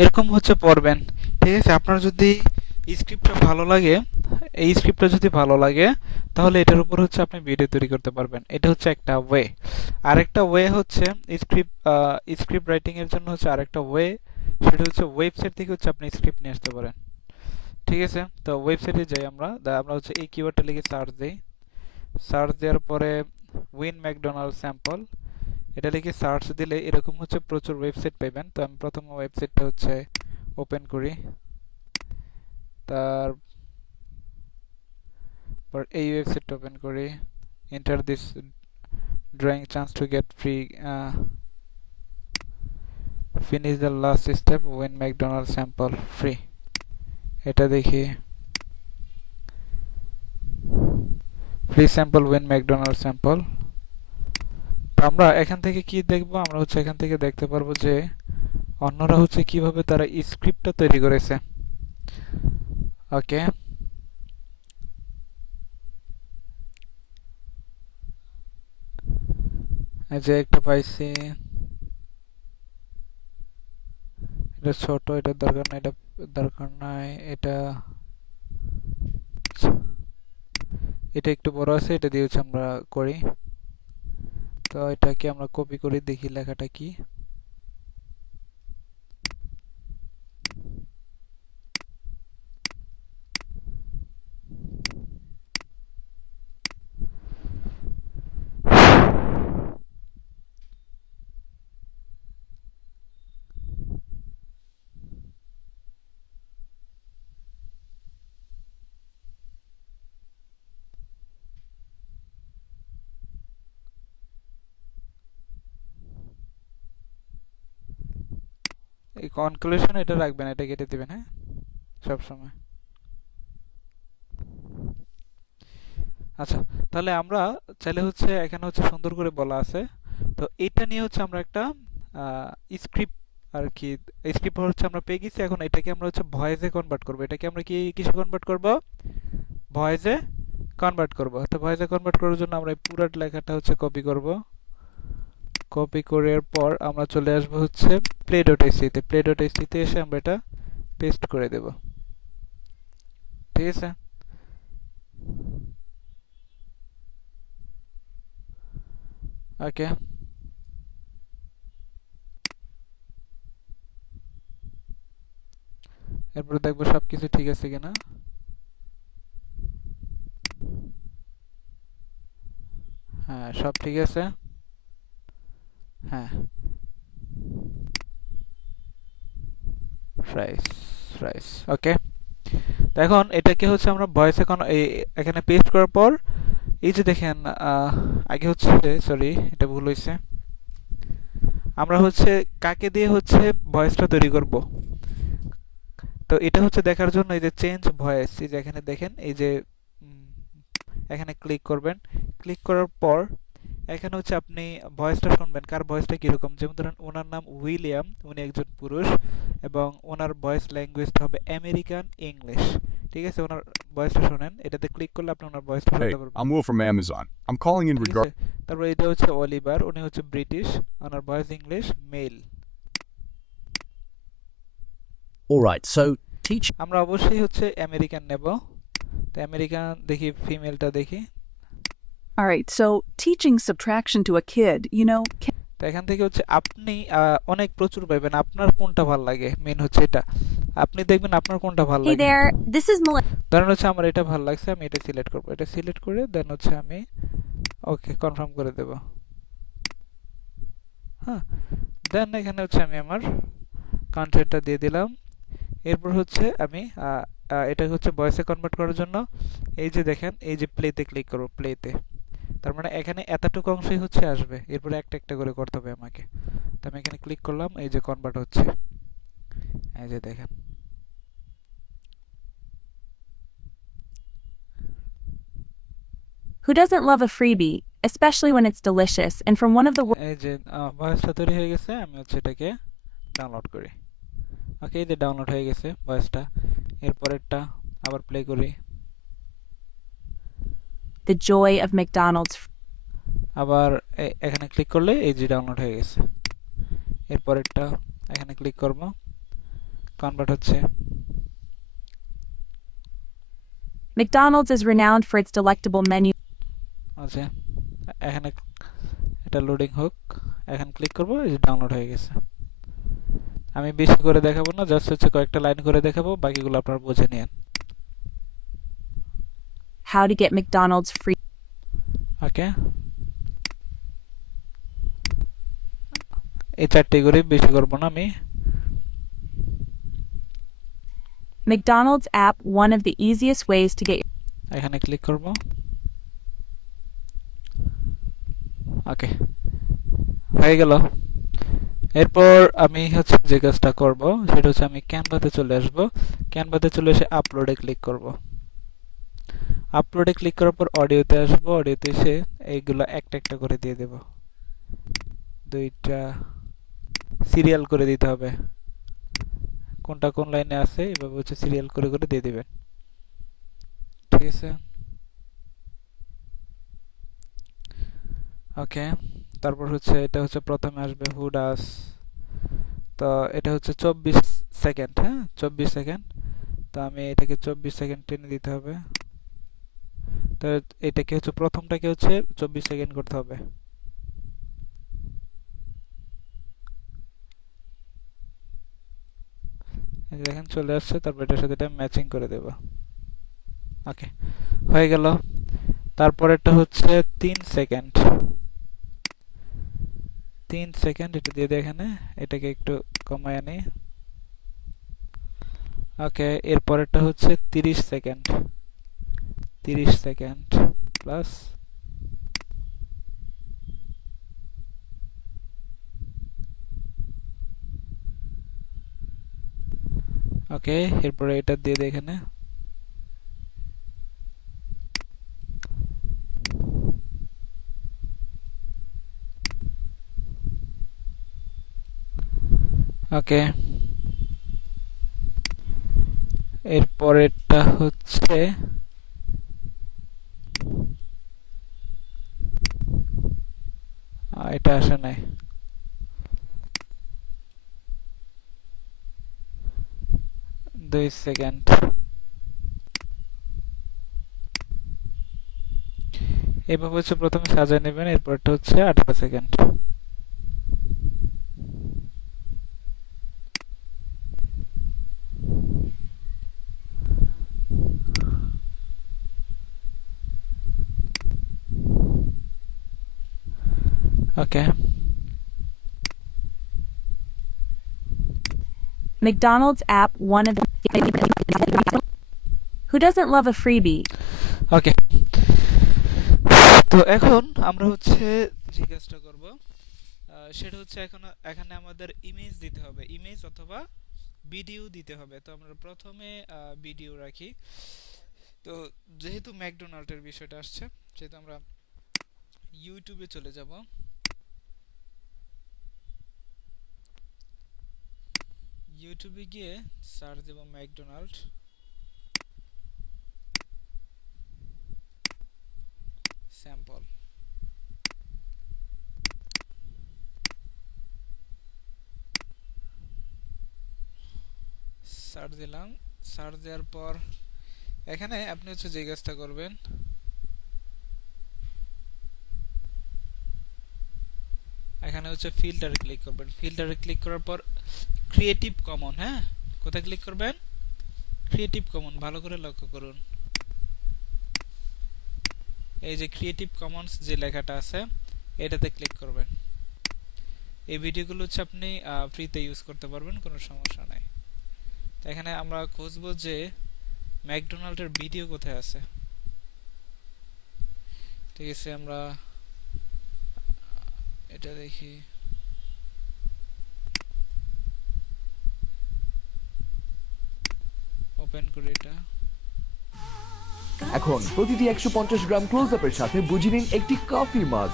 এরকম হচ্ছে পড়বেন। ঠিক আছে, আপনার যদি স্ক্রিপ্টটা ভালো লাগে, এই স্ক্রিপ্টটা যদি ভালো লাগে তাহলে এটার উপর হচ্ছে আপনি ভিডিও তৈরি করতে পারবেন। এটা হচ্ছে একটা ওয়ে। আরেকটা ওয়ে হচ্ছে স্ক্রিপ্ট স্ক্রিপ্ট রাইটিং এর জন্য হচ্ছে আরেকটা ওয়ে, সেটা হচ্ছে ওয়েবসাইট থেকে হচ্ছে আপনি স্ক্রিপ্ট নিয়ে আসতে পারেন। ঠিক আছে, তো ওয়েবসাইটে যাই আমরা। আমরা হচ্ছে এই কিওয়ার্ডটা লিখে সার্চ দিই। সার্চ দেওয়ার পরে উইন ম্যাকডোনাল্ড স্যাম্পল এটা লিখে সার্চ দিলে এরকম হচ্ছে প্রচুর ওয়েবসাইট পাবেন। তো আমি প্রথম ওয়েবসাইটটা হচ্ছে ওপেন করি, তারপর এই ওয়েবসাইটটা ওপেন করি। Enter this drawing chance to get free, finish the last step win McDonald sample free. এটা দেখি, free sample win McDonald sample. তো আমরা এখান থেকে কি দেখবো, আমরা হচ্ছে এখান থেকে দেখতে পারবো যে অন্যরা হচ্ছে কিভাবে তারা স্ক্রিপ্টটা তৈরি করেছে। ওকে, এই যে একটা পাইছি, এটা ছোট, এটা দরকার নাই, এটা দরকার নাই, এটা এটা একটু বড় আছে, এটা দিয়ে হচ্ছে আমরা করি। তো এটাকে আমরা কপি করে দেখি লেখাটা কি। এই কনক্লুশন এটা রাখবেন, এটা কেটে দিবেন, হ্যাঁ, সব সময়। আচ্ছা, তাহলে আমরা চাইলে হচ্ছে এখানে হচ্ছে সুন্দর করে বলা আছে, তো এটা নিয়ে হচ্ছে আমরা একটা স্ক্রিপ্ট আর কি, স্ক্রিপ্ট হচ্ছে আমরা পেয়ে গেছি। এখন এটাকে আমরা হচ্ছে ভয়েসে কনভার্ট করব। এটাকে আমরা কি কিসে কনভার্ট করব? ভয়েসে কনভার্ট করব। তো ভয়েসে কনভার্ট করার জন্য আমরা এই পুরো লেখাটা হচ্ছে কপি করব। কপি করার পর আমরা চলে আসবো হচ্ছে play.ht তে। play.ht তে এসে আমরা এটা পেস্ট করে দেব। ঠিক আছে? ওকে, এরপর দেখবো সবকিছু ঠিক আছে কিনা। হ্যাঁ, সব ঠিক আছে। হ্যাঁ, রাইস রাইস। ওকে, তো এখন এটাকে হচ্ছে আমরা ভয়েসে এখানে পেস্ট করার পর এই যে দেখেন, আগে হচ্ছে, সরি এটা ভুল হয়েছে, আমরা হচ্ছে কাকে দিয়ে হচ্ছে ভয়েসটা তৈরি করব। তো এটা হচ্ছে দেখার জন্য এই যে চেঞ্জ ভয়েস, এই যে এখানে দেখেন, এই যে এখানে ক্লিক করবেন। ক্লিক করার পর এখানে হচ্ছে আপনি ভয়েসটা শুনবেন, কার ভয়েসটা কীরকম। যেমন ধরেন ওনার নাম উইলিয়াম, উনি একজন পুরুষ এবং ওনার ভয়েস ল্যাঙ্গুয়েজটা হবে আমেরিকান ইংলিশ। ঠিক আছে, ওনার ভয়েসটা শুনেন, এটাতে ক্লিক করলে আপনি ওনার ভয়েসটা Hey, শুনতে পারবেন। I'm Will from Amazon. I'm calling in ঠিক regard. আছে, তারপর এটা হচ্ছে অলিভার, উনি হচ্ছে ব্রিটিশ, ওনার voice English, male. All right, so teach আমরা অবশ্যই হচ্ছে আমেরিকান নেব। তো আমেরিকান দেখি, ফিমেলটা দেখি। All right, so teaching subtraction to a kid, you know, তো এখান থেকে হচ্ছে আপনি অনেক প্রচুর পাবেন, আপনার কোনটা ভালো লাগে, মেন হচ্ছে এটা আপনি দেখবেন আপনার কোনটা ভালো Hey লাগে। there, this is Melissa. ধরেন হচ্ছে আমার এটা ভালো লাগছে, আমি এটা সিলেক্ট করব। এটা সিলেক্ট করে দেন হচ্ছে আমি ওকে কনফার্ম করে দেব। হ্যাঁ, দেন এখানে হচ্ছে আমি আমার কন্টেন্টটা দিয়ে দিলাম। এরপর হচ্ছে আমি এটা হচ্ছে ভয়েসে কনভার্ট করার জন্য এই যে দেখেন, এই যে প্লেতে ক্লিক করব, প্লেতে। তার মানে এখানে এতটুকু অংশই হচ্ছে আসবে, এরপরে একটা একটা করে করতে হবে আমাকে। তো আমি এখানে ক্লিক করলাম, এই যে কনভার্ট হচ্ছে, এই যে দেখেন। Who doesn't love a freebie, especially when it's delicious and from one of the এই যে ভয়েসটা তৈরি হয়ে গেছে, আমি হচ্ছে এটাকে ডাউনলোড করি। ওকে, এই যে ডাউনলোড হয়ে গেছে ভয়েসটা। এরপরেরটা আবার প্লে করি, the joy of McDonald's. আবার এখানে ক্লিক করলে এই যে ডাউনলোড হয়ে গেছে। এরপরেরটা এখানে ক্লিক করব, কনভার্ট হচ্ছে। McDonald's is renowned for its delectable menu. আচ্ছা, এখানে এটা লোডিং হোক, এখন ক্লিক করব, এই যে ডাউনলোড হয়ে গেছে। আমি বেশি করে দেখাবো না, জাস্ট হচ্ছে কয়েকটা লাইন করে দেখাবো, বাকিগুলো আপনারা বুঝে নিন। How to get McDonald's free. ওকে, এই চারটি করে বেশি করব না আমি। McDonald's app, one of the easiest ways to get এখানে ক্লিক করব। ওকে, হয়ে গেল। এরপর আমি হচ্ছে যে কাজটা করব সেটা হচ্ছে আমি ক্যানভাতে চলে আসব। ক্যানভাতে চলে এসে আপলোডে ক্লিক করব। আপলোডে ক্লিক করার পর অডিওতে আসব। অডিওতে এসে এইগুলো একটা একটা করে দিয়ে দেব, দুইটা সিরিয়াল করে দিতে হবে, কোনটা কোন লাইনে আছে এভাবে হচ্ছে সিরিয়াল করে করে দিয়ে দিবেন। ঠিক আছে, ওকে। তারপর হচ্ছে এটা হচ্ছে প্রথমে আসবে হু ডাস, তো এটা হচ্ছে 24 সেকেন্ড। হ্যাঁ, 24 সেকেন্ড। তো আমি এটাকে 24 সেকেন্ড টেনে দিতে হবে। তো এটাকে হচ্ছে প্রথমটাকে হচ্ছে 24 সেকেন্ড করতে হবে। এই দেখেন চলে আসছে, তারপর এটার সাথে এটা ম্যাচিং করে দেব। ওকে, হয়ে গেল। তারপর এটা হচ্ছে 3 সেকেন্ড। 3 সেকেন্ড এটা দিয়ে দিই এখানে, এটাকে একটু কমায় আনি। ওকে, এরপরেরটা হচ্ছে 30 সেকেন্ড। 30 সেকেন্ড প্লাস ওকে, এরপরে এটা দিয়ে দিই এখানে। ওকে, এরপরেরটা হচ্ছে এটা আসে নাই। দুই সেকেন্ড। এভাবে হচ্ছে প্রথমে সাজিয়ে নেবেন, এরপরটা হচ্ছে 18 second. Okay, McDonald's app, one of the. Who doesn't love a freebie? ওকে। তো এখন আমরা হচ্ছে যে কাজটা করব সেটা হচ্ছে এখানে আমাদের ইমেজ দিতে হবে, ইমেজ অথবা ভিডিও দিতে হবে। তো আমরা প্রথমে ভিডিও রাখি। তো যেহেতু ম্যাকডোনাল্ডের বিষয়টা আসছে, সেহেতু আমরা ইউটিউবে চলে যাব। ইউটিউবে গিয়ে সার্চ দেব ম্যাকডোনাল্ড। স্যাম্পল সার্চ দিলাম। সার্চ দেওয়ার পর এখানে আপনি হচ্ছে যে কাজটা করবেন, এখানে হচ্ছে ফিল্টারে ক্লিক করবেন। ফিল্টারে ক্লিক করার পর ক্রিয়েটিভ কমন, হ্যাঁ, কোথায় ক্লিক করবেন? ক্রিয়েটিভ কমন, ভালো করে লক্ষ্য করুন। এই যে ক্রিয়েটিভ কমন্স যে লেখাটা আছে, এটাতে ক্লিক করবেন। এই ভিডিওগুলো হচ্ছে আপনি ফ্রিতে ইউজ করতে পারবেন, কোনো সমস্যা নাই। তো এখানে আমরা খুঁজবো যে ম্যাকডোনাল্ডের ভিডিও কোথায় আছে। ঠিক আছে, আমরা এটা দেখি। ওপেন করি এটা। এখন প্রতিটি 150 গ্রাম ক্লোজ আপের সাথে বুঝে নিন একটি কফি মাগ।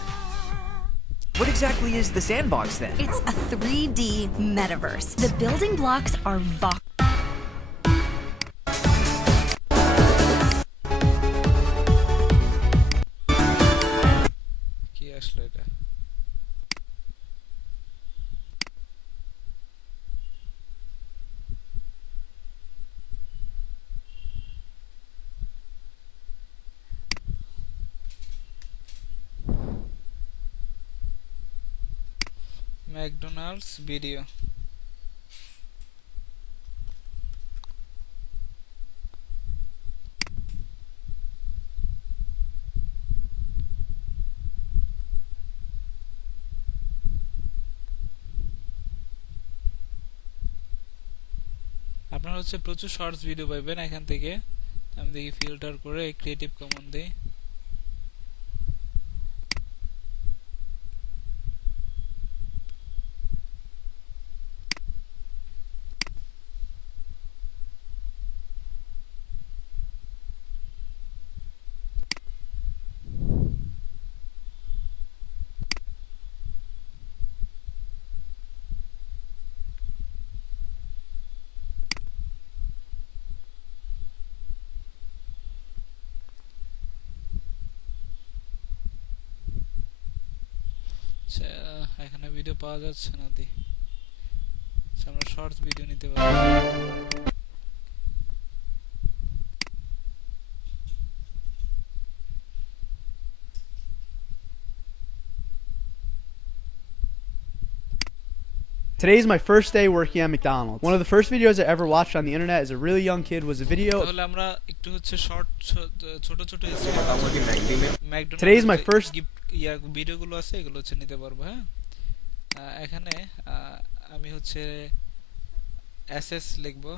What exactly is the sandbox then? It's a 3D metaverse. The building blocks are কি আসলো এটা? McDonald's video. আপনারা হচ্ছে প্রচুর শর্টস ভিডিও পাবেন এখান থেকে। আমি দেখি ফিল্টার করে ক্রিয়েটিভ কমন দেই। এখানে ভিডিও পাওয়া যাচ্ছে না, দি আমরা শর্টস ভিডিও নিতে পারি। Today is my first day working at McDonald's. One of the first videos I ever watched on the internet as a really young kid was a video. Today is my first ভিডিওগুলো আছে, এগুলো হচ্ছে নিতে পারবো। হ্যাঁ, এখানে আমি হচ্ছে এসএস লিখবো।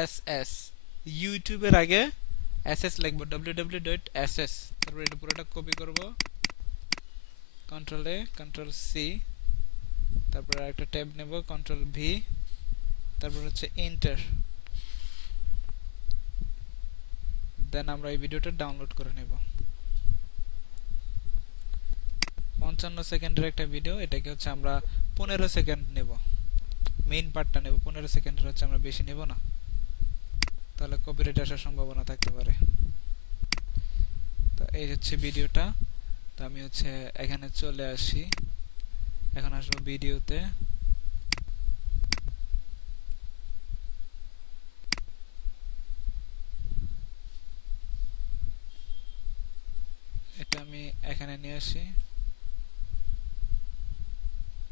এসএস ইউটিউবের আগে এসএস লিখবো, www.ss। তারপর এটা পুরোটা কপি করব, কন্ট্রোল এ কন্ট্রোল সি, তারপর একটা ট্যাব নেব, কন্ট্রোল ভি, তারপর হচ্ছে এন্টার, দেন আমরা এই ভিডিওটা ডাউনলোড করে নেব। 55 সেকেন্ডের একটা ভিডিও, এটাকে হচ্ছে আমরা 15 সেকেন্ড নেব, মেইন পার্টটা নেব 15 সেকেন্ডের, হচ্ছে আমরা বেশি নেব না, তাহলে কপিরাইট আসার সম্ভাবনা থাকতে পারে। তো এই হচ্ছে ভিডিওটা। তো আমি হচ্ছে এখানে চলে আসি, এখন আসবো ভিডিওতে, এটা আমি এখানে নিয়ে আসি।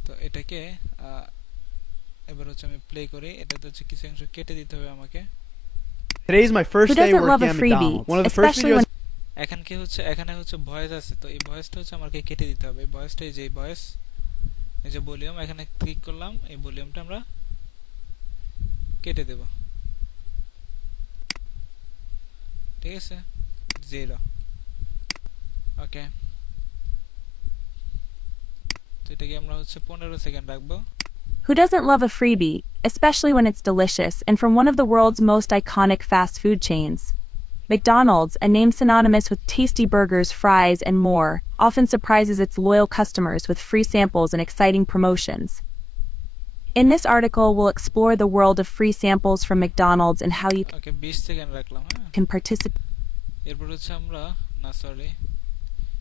তো এটাকে এবার হচ্ছে আমি প্লে করি, এটাতে হচ্ছে কিছু অংশ কেটে দিতে হবে আমাকে। Today's my first Who day doesn't love working a at freebie, McDonald's. One of the first especially videos. এখানে হচ্ছে ভয়েস আছে, তো এই ভয়েসটা হচ্ছে আমাকে কেটে দিতে হবে। এই ভয়েসটা, এই যে ভয়েস, এই যে ভলিউম, এখানে ক্লিক করলাম, এই ভলিউমটা আমরা কেটে দেব, ঠিক আছে, 0। ওকে, তো এটাকে আমরা হচ্ছে 15 সেকেন্ড রাখবো। Who doesn't love a freebie, especially when it's delicious and from one of the world's most iconic fast food chains? McDonald's, a name synonymous with tasty burgers, fries, and more, often surprises its loyal customers with free samples and exciting promotions. In this article, we'll explore the world of free samples from McDonald's and how you 20 second রাখলাম। can participate. এরপর হচ্ছে আমরা, না sorry,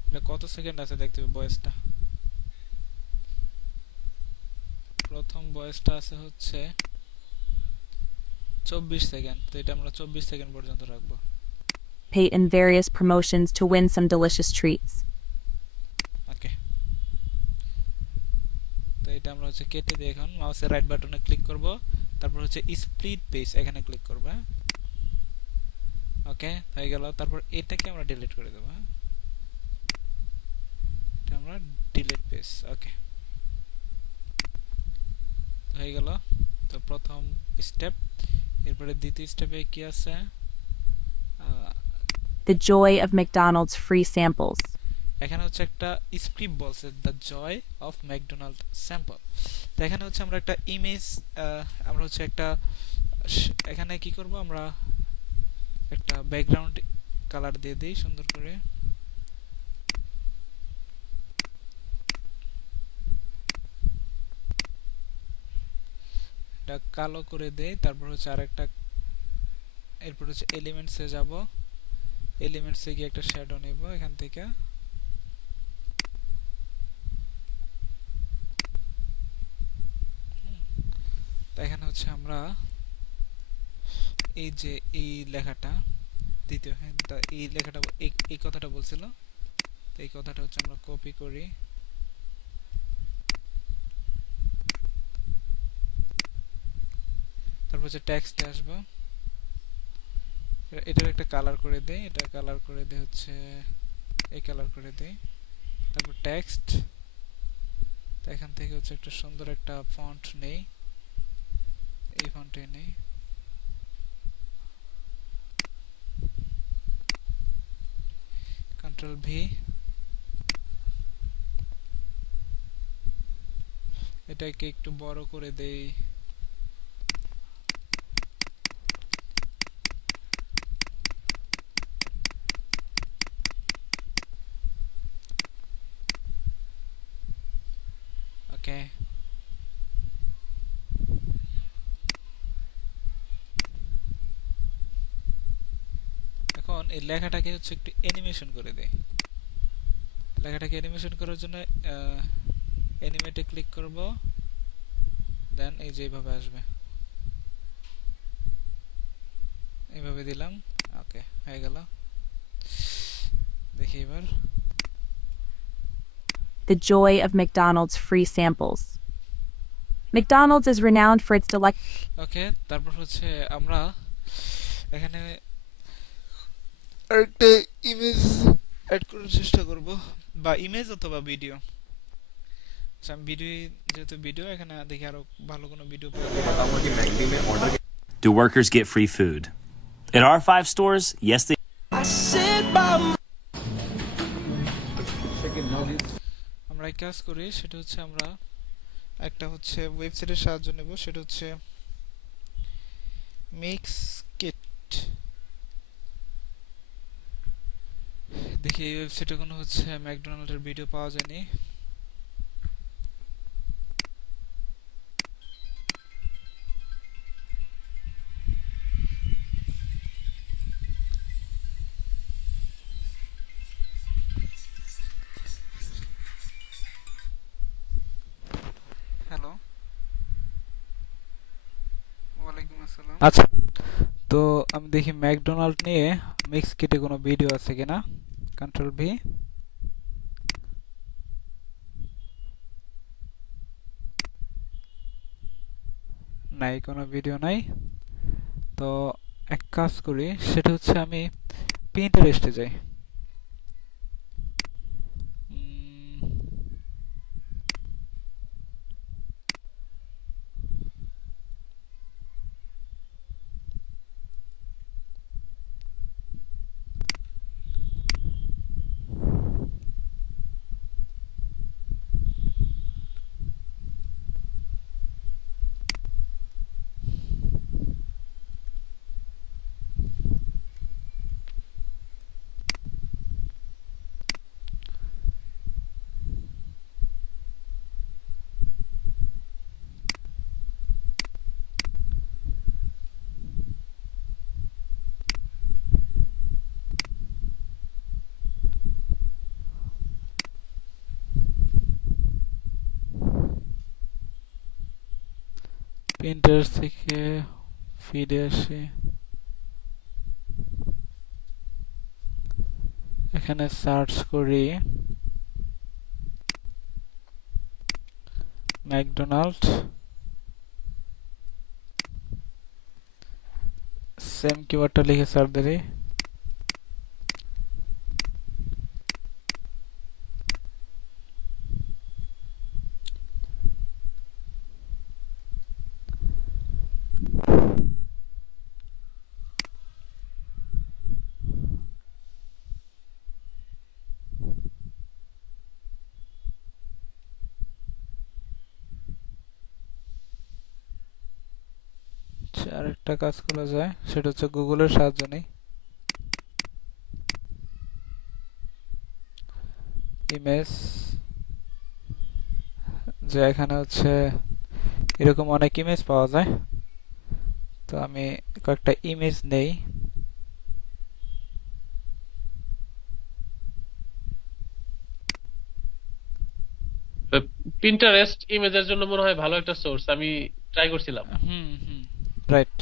এটা কত second আছে দেখতে হবে ভয়েসটা। প্রথম ভয়েসটা আছে হচ্ছে 24 সেকেন্ড, তো এটা আমরা 24 সেকেন্ড পর্যন্ত রাখবো। In various promotions to win some delicious treats. ওকে, তো এটা আমরা হচ্ছে কেটে দিয়ে এখন মাউসের রাইট বাটনে ক্লিক করব, তারপর হচ্ছে স্প্লিট পেজ, এখানে ক্লিক করব। ওকে, হয়ে গেল। তারপর এটাকে আমরা ডিলিট করে দেব। এটা আমরা ডিলিট পেজ। ওকে, হয়ে গেল। তো প্রথম স্টেপ, এরপরে দ্বিতীয় স্টেপে কি আছে? The joy of McDonald's free samples. এখানে হচ্ছে একটা স্ক্রিপ্ট বলছে, the joy of McDonald sample. তো এখানে হচ্ছে আমরা একটা ইমেজ, আমরা হচ্ছে একটা, এখানে কি করব, আমরা একটা ব্যাকগ্রাউন্ড কালার দিয়ে দিই সুন্দর করে। এটা কালো করে দেই, তারপর হচ্ছে আরেকটা, এরপর হচ্ছে এলিমেন্টসে যাব, এলিমেন্টসে গিয়ে একটা শ্যাডো নেব এখান থেকে। এখানে হচ্ছে আমরা এই যে এই লেখাটা দ্বিতীয়, হ্যাঁ, এই লেখাটা, এই কথাটা বলছিল, তো এই কথাটা হচ্ছে আমরা কপি করি, তারপর হচ্ছে টেক্সটে আসবো, এটার একটা কালার করে দেই, এটা কালার করে দেই হচ্ছে এই কালার করে দেই, তারপর টেক্সট, তো এখান থেকে হচ্ছে একটা সুন্দর একটা ফন্ট নেই, এই ফন্টে নেই, কন্ট্রোল ভি, এটাকে একটু বড় করে দেই, ওকে। এখন এই লেখাটাকে হচ্ছে একটু অ্যানিমেশন করে দেই। লেখাটাকে অ্যানিমেশন করার জন্য অ্যানিমেটে ক্লিক করব, দেন এই যে এইভাবে আসবে, এইভাবে দিলাম। ওকে, হয়ে গেল। দেখি এবার। The joy of McDonald's free samples. McDonald's is renowned for its delight. ওকে, তারপর হচ্ছে আমরা এখানে একটা ইমেজ অ্যাড করার চেষ্টা করব, বা ইমেজ অথবা ভিডিও। আমি ভিডিও, যেহেতু ভিডিও, এখানে দেখি আরো ভালো কোনো video pi. Do workers get free food? At our 5 stores, yes they আমরা এক কাজ করি, সেটা হচ্ছে আমরা একটা হচ্ছে ওয়েবসাইটের সাহায্য নেব, সেটা হচ্ছে মিক্স কিট, দেখি এই ওয়েবসাইটে কোনো হচ্ছে ম্যাকডোনাল্ডের ভিডিও পাওয়া যায়নি। হ্যালো, ওয়ালাইকুম আসসালাম। আচ্ছা, তো আমি দেখি ম্যাকডোনাল্ড নিয়ে মিক্স কিটে কোনো ভিডিও আছে কিনা। কন্ট্রোল ভি, নাই, কোনো ভিডিও নাই। তো এক কাজ করি, সেটা হচ্ছে আমি পিন্টারেস্টে যাই। পিন্টারেস্ট থেকে ফিডে আসি, এখানে সার্চ করি ম্যাকডোনাল্ড, সেম কিওয়ার্ডটা লিখে সার্চ দিই। আরেকটা কাজ করা যায়, সেটা হচ্ছে গুগলের সাহায্য নেই। ইমেজ, যে এখানে হচ্ছে এরকম অনেক ইমেজ পাওয়া যায়, তো আমি কয়েকটা ইমেজ নেই। পিন্টারেস্ট ইমেজের জন্য মনে হয় ভালো একটা সোর্স, আমি ট্রাই করছিলাম। রাইট,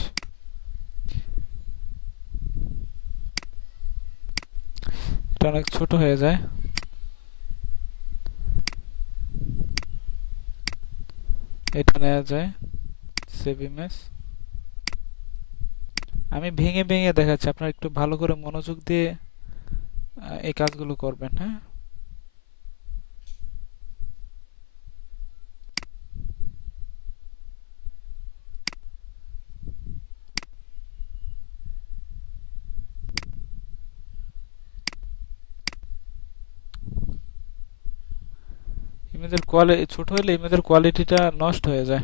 এটা অনেক ছোট হয়ে যায়। এটা নেওয়া যায়, সেভ ইমেজ। আমি ভেঙে ভেঙে দেখাচ্ছি, আপনারা একটু ভালো করে মনোযোগ দিয়ে এই কাজগুলো করবেন। হ্যাঁ, ইমেজের কোয়ালিটি ছোট হলে ইমেজের কোয়ালিটিটা নষ্ট হয়ে যায়।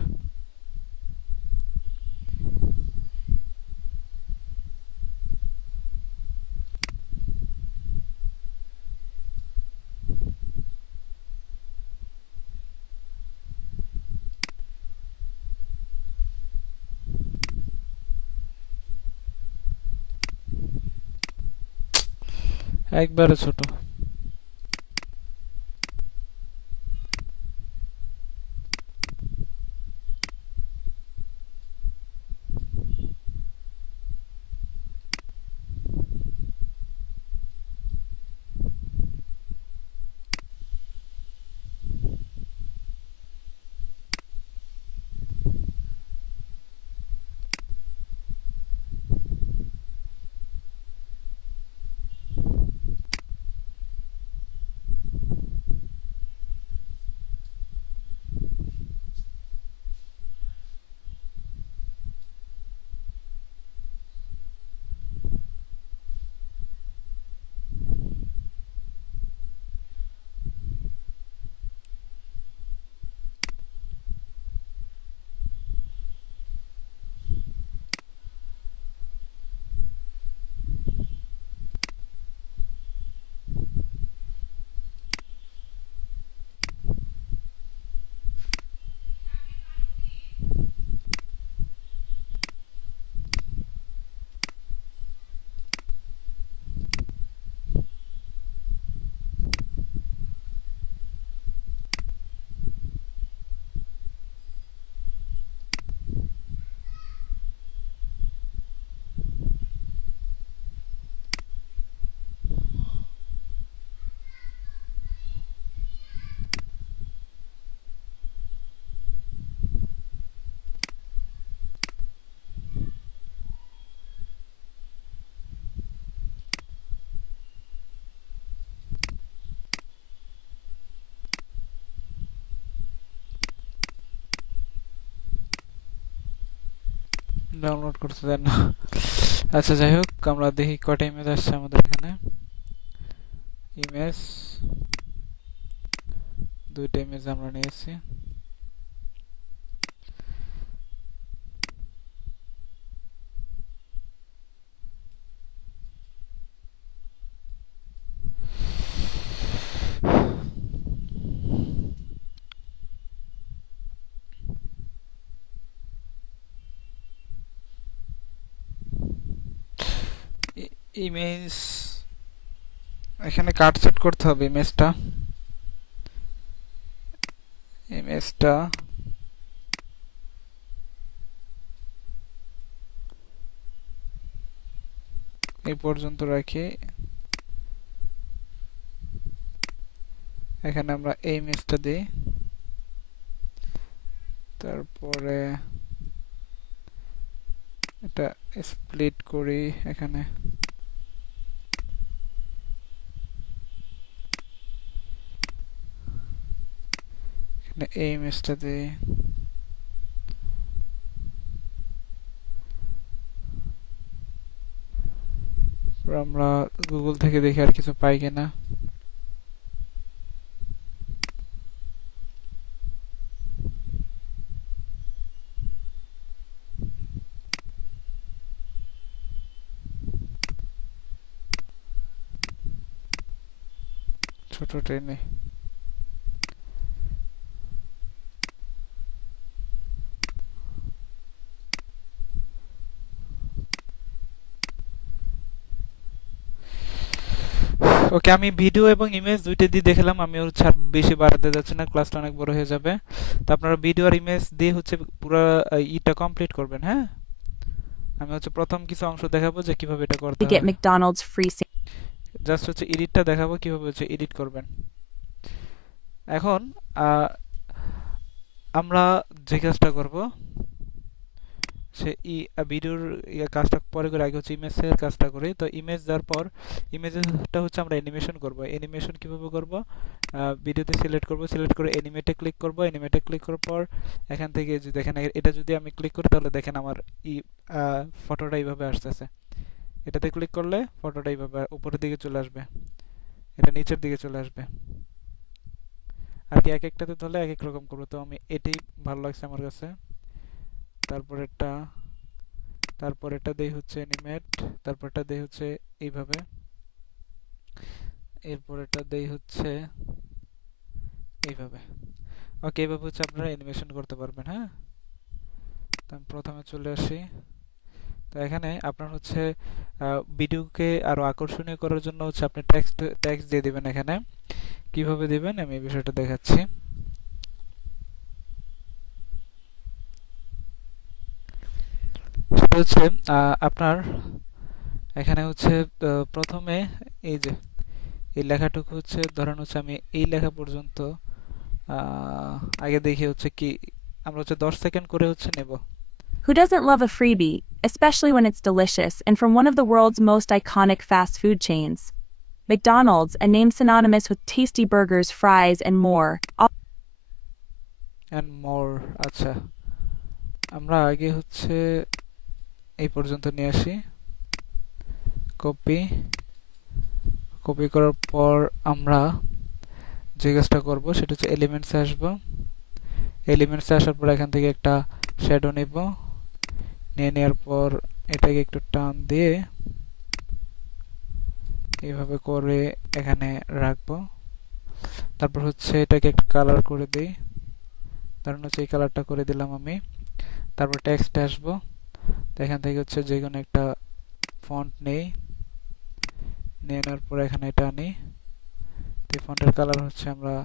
একবারে ছোট। ডাউনলোড করতে দেন না। আচ্ছা যাই হোক, আমরা দেখি কয়টা ইমেজ আসছে আমাদের এখানে। ইমেজ, 2টা ইমেজ আমরা নিয়েছি। ইমেজ এখানে কাট সেট করতে হবে ইমেজটা। এই পর্যন্ত রাখি। এখানে আমরা এই ইমেজটা দিই, তারপরে এটা স্প্লিট করি। এখানে এই ইমেজটা দিই, আমরা গুগল থেকে দেখি আর কিছু পাই কিনা। ছোট ট্রেনে ওকে, আমি ভিডিও এবং ইমেজ দুইটা দিয়ে দেখলাম। আমি হচ্ছে আর বেশি বাড়াতে যাচ্ছি না, ক্লাসটা অনেক বড় হয়ে যাবে। তো আপনারা ভিডিও আর ইমেজ দিয়ে হচ্ছে পুরো ইটা কমপ্লিট করবেন। হ্যাঁ, আমি হচ্ছে প্রথম কিছু অংশ দেখাবো যে কিভাবে এটা করতে To get হয়। McDonald's free জাস্ট হচ্ছে এডিটটা দেখাবো কিভাবে হচ্ছে এডিট করবেন। এখন আমরা যে কাজটা করব, সে ভিডিওর কাজটা পরে করে, আগে হচ্ছে ইমেজের কাজটা করি। তো ইমেজ দেওয়ার পর ইমেজটা হচ্ছে আমরা অ্যানিমেশন করব। অ্যানিমেশন কিভাবে করব, ভিডিওতে সিলেক্ট করব, সিলেক্ট করে অ্যানিমেটে ক্লিক করব। অ্যানিমেটে ক্লিক করার পর এখান থেকে যদি দেখেন এটা যদি আমি ক্লিক করি, তাহলে দেখেন আমার ফটোটা এইভাবে আসতেছে। এটাতে ক্লিক করলে ফটোটা এইভাবে উপরের দিকে চলে আসবে, এটা নিচের দিকে চলে আসবে। আর কি এক একটাতে তাহলে এক এক রকম করবো। তো আমি এটাই ভালো লাগছে আমার কাছে। তারপর এটা দেই হচ্ছে অ্যানিমেট, তারপর এটা দেই হচ্ছে এইভাবে, এরপর এটা দেই হচ্ছে এইভাবে। ওকে, এইভাবে হচ্ছে আপনারা অ্যানিমেশন করতে পারবেন। হ্যাঁ, তো আমি প্রথমে চলে আসি। তো এখানে আপনার হচ্ছে ভিডিওকে আরো আকর্ষণীয় করার জন্য হচ্ছে আপনি টেক্সট দিয়ে দিবেন। এখানে কিভাবে দিবেন আমি এই বিষয়টা দেখাচ্ছি। সেটা হচ্ছে আপনার এখানে হচ্ছে প্রথমে এই যে এই লেখাটুকু হচ্ছে ধরেন হচ্ছে আমি এই লেখা পর্যন্ত আগে দেখি হচ্ছে কি আমরা হচ্ছে 10 সেকেন্ড করে হচ্ছে নেব। Who doesn't love a freebie, especially when it's delicious and from one of the world's most iconic fast food chains? McDonald's, a name synonymous with tasty burgers, fries, and more. আচ্ছা, আমরা আগে হচ্ছে এই পর্যন্ত নিয়ে আসি। কপি করার পর আমরা যে কাজটা করব সেটা হচ্ছে এলিমেন্টসে আসব। এলিমেন্টসে আসার পর এখান থেকে একটা শ্যাডো নেব, নিয়ে নেওয়ার পর এটাকে একটু টান দিয়ে এইভাবে করে এখানে রাখবো। তারপর হচ্ছে এটাকে একটা কালার করে দিই, ধরুন হচ্ছে এই কালারটা করে দিলাম আমি। তারপর টেক্সটে আসবো, তো এখান থেকে হচ্ছে যে কোনো একটা ফন্ট নেই, নিয়ে নেওয়ার পর এখানে এটা আনি। তো এই ফন্টের কালার হচ্ছে আমরা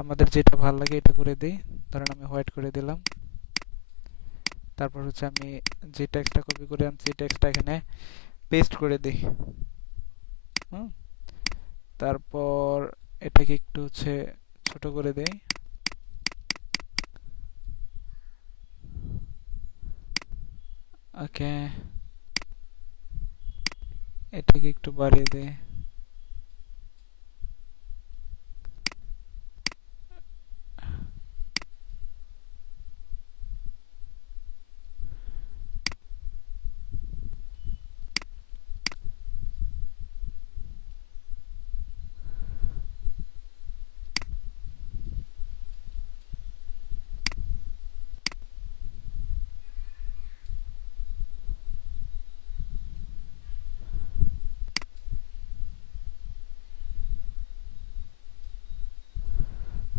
আমাদের যেটা ভালো লাগে এটা করে দিই, ধরেন আমি হোয়াইট করে দিলাম। তারপর হচ্ছে আমি যে টেক্সটটা কপি করে আনছি টেক্সটটা এখানে পেস্ট করে দিই। তারপর এটাকে একটু হচ্ছে ছোট করে দেই। ওকে, এটাকে একটু বাড়িয়ে দেই।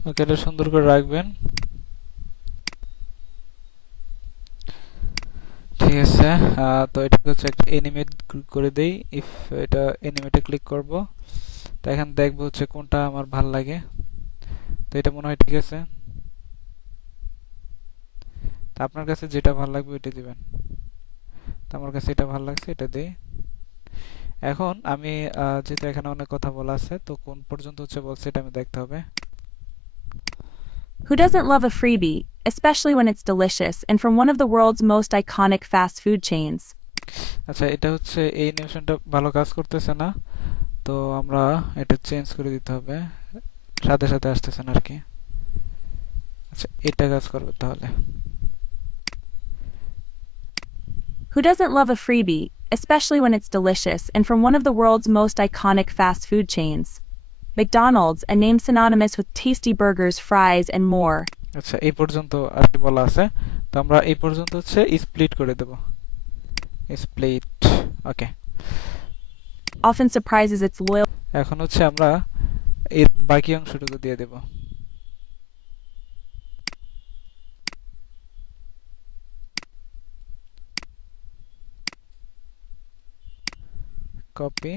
ওকে, এটা সুন্দর করে রাখবেন। ঠিক আছে, তো এটাকে হচ্ছে একটা অ্যানিমেট করে দেই। ইফ এটা অ্যানিমেটে ক্লিক করব, তো এখানে দেখবো হচ্ছে কোনটা আমার ভাল লাগে। তো এটা মনে হয় ঠিক আছে। তো আপনার কাছে যেটা ভাল লাগবে ওইটা দিবেন। তো আমার কাছে এটা ভাল লাগছে, এটা দেই। এখন আমি যেহেতু এখানে অনেক কথা বলা আছে, তো কোন পর্যন্ত হচ্ছে বলছে এটা আমি দেখতে হবে। Who doesn't love a freebie, especially when it's delicious and from one of the world's most iconic fast food chains? আচ্ছা, এটা হচ্ছে এই অ্যানিমেশনটা ভালো কাজ করতেছে না, তো আমরা এটা চেঞ্জ করে দিতে হবে। সাথে সাথে আসতেছে না আর কি। আচ্ছা, এটা কাজ করবে তাহলে। Who doesn't love a freebie, especially when it's delicious and from one of the world's most iconic fast food chains? McDonald's, a name synonymous with tasty burgers, fries, and more. আচ্ছা, এই পর্যন্ত আর কি বলা আছে, তো আমরা এই পর্যন্ত হচ্ছে স্প্লিট করে দেব। স্প্লিট, ওকে। Often surprises its loyal. এখন হচ্ছে আমরা এর বাকি অংশটুকু দিয়ে দেব। Copy,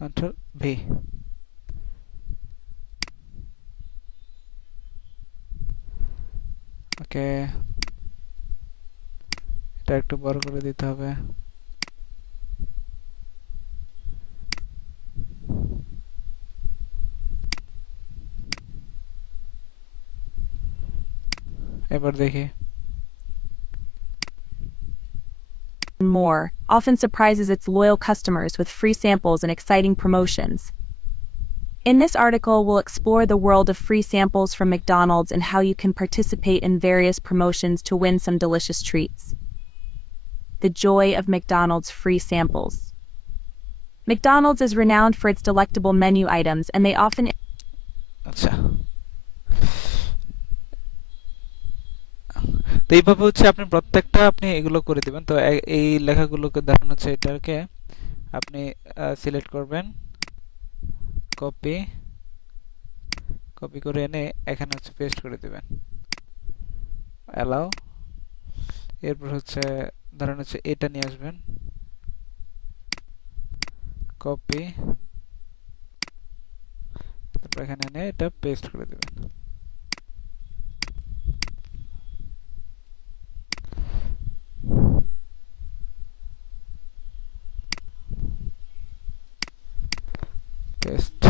control V. ওকে, এটা একটু বড় করে দিতে হবে। এবার দেখি। More, often surprises its loyal customers with free samples and exciting promotions. In this article, we'll explore the world of free samples from McDonald's and how you can participate in various promotions to win some delicious treats. The joy of McDonald's free samples. McDonald's is renowned for its delectable menu items, and they often. আচ্ছা, তো এইভাবে হচ্ছে আপনি প্রত্যেকটা আপনি এগুলো করে দিবেন। তো এই লেখাগুলোকে দেখানো হচ্ছে, এটাকে আপনি সিলেক্ট করবেন, কপি করে এনে এখানে হচ্ছে পেস্ট করে দিবেন, অ্যালাউ। এরপর হচ্ছে ধরেন হচ্ছে এটা নিয়ে আসবেন, কপি, তারপর এখানে এনে এটা পেস্ট করে দিবেন। পেস্ট।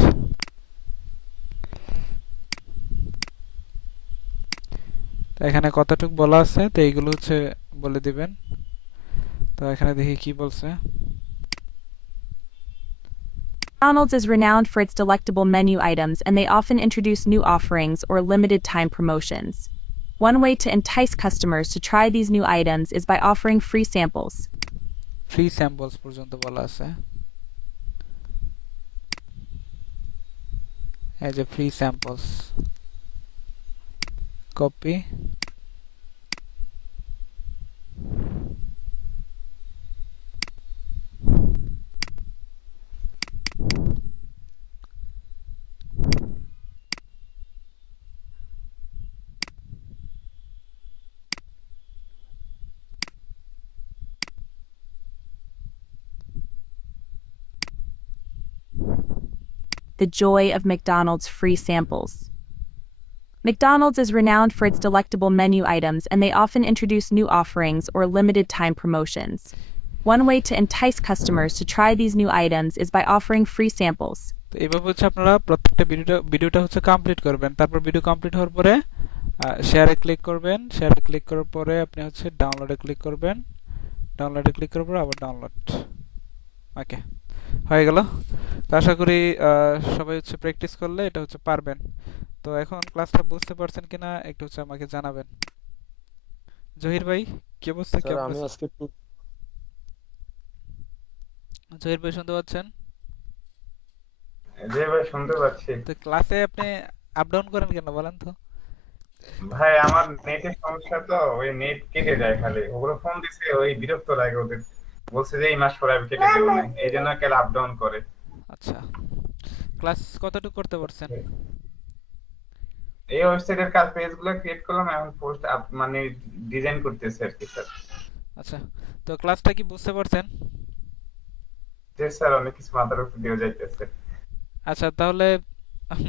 তো এখানে কতটুকু বলা আছে, তো এইগুলো হচ্ছে বলে দিবেন। তো এখানে দেখি কি বলছে। McDonald's is renowned for its delectable menu items, and they often introduce new offerings or limited time promotions. One way to entice customers to try these new items is by offering free samples. Free samples পর্যন্ত বলা আছে। এই যে free samples, copy, The joy of McDonald's free samples. McDonald's is renowned for its delectable menu items, and they often introduce new offerings or limited time promotions. One way to entice customers to try these new items is by offering free samples. তো এইভাবে হচ্ছে আপনারা প্রত্যেকটা ভিডিওটা হচ্ছে complete করবেন। তারপর video complete হওয়ার পরে শেয়ারে ক্লিক করবেন। শেয়ারে ক্লিক করার পরে আপনি হচ্ছে ডাউনলোডে ক্লিক করবেন। ডাউনলোডে ক্লিক করার পরে আবার ডাউনলোড। ওকে, হয়ে গেল। তো আশা করি সবাই হচ্ছে প্র্যাকটিস করলে এটা হচ্ছে পারবেন। তো এখন ক্লাসটা বুঝতে পারছেন কিনা একটু হচ্ছে আমাকে জানাবেন। জহির ভাই, কি অবস্থা? স্যার আমি আজকে একটু জহির ভাই শুনতে পাচ্ছেন? জি ভাই শুনতে পাচ্ছি। তো ক্লাসে আপনি আপ ডাউন করেন কেন বলেন তো? ভাই আমার নেটের সমস্যা, তো ওই নেট কেটে যায় খালি। ওগুলো ফোন দিছে, ওই বিরক্ত লাগে ওদের, বলছে যে এই মাস পরে আমি কেটে দেবো না, এই জন্য কাল আপ ডাউন করে। আচ্ছা, ক্লাস কতটুকু করতে পারছেন? এই ওয়েবসাইটের কাজ পেজগুলো ক্রিয়েট করলাম, এখন পোস্ট মানে ডিজাইন করতেছি আর কি স্যার। আচ্ছা, তো ক্লাসটা কি বুঝতে পারছেন? জি স্যার, অনেক কিছু মাথার উপর দিয়ে যাইতেছে। আচ্ছা, তাহলে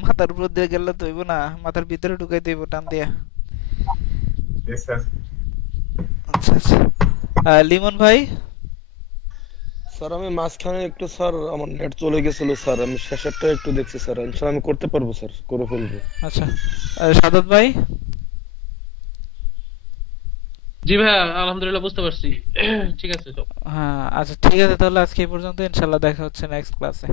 মাথার উপর দিয়ে গেলে তো হইব না, মাথার ভিতরে ঢুকাই দিব টান দিয়া। জি স্যার। আচ্ছা আচ্ছা, লিমন ভাই? স্যার আমি মাঝখানে একটু স্যার আমার নেট চলে গেছিল স্যার, আমি শেষেরটা একটু দেখছি স্যার, ইনশাআল্লাহ আমি করতে পারবো স্যার, করে ফেলবো। আচ্ছা, সাদত ভাই? জি ভাইয়া, আলহামদুলিল্লাহ বুঝতে পারছি। ঠিক আছে। হ্যাঁ, আচ্ছা ঠিক আছে, তাহলে আজকে এই পর্যন্ত, ইনশাআল্লাহ দেখা হচ্ছে নেক্সট ক্লাসে।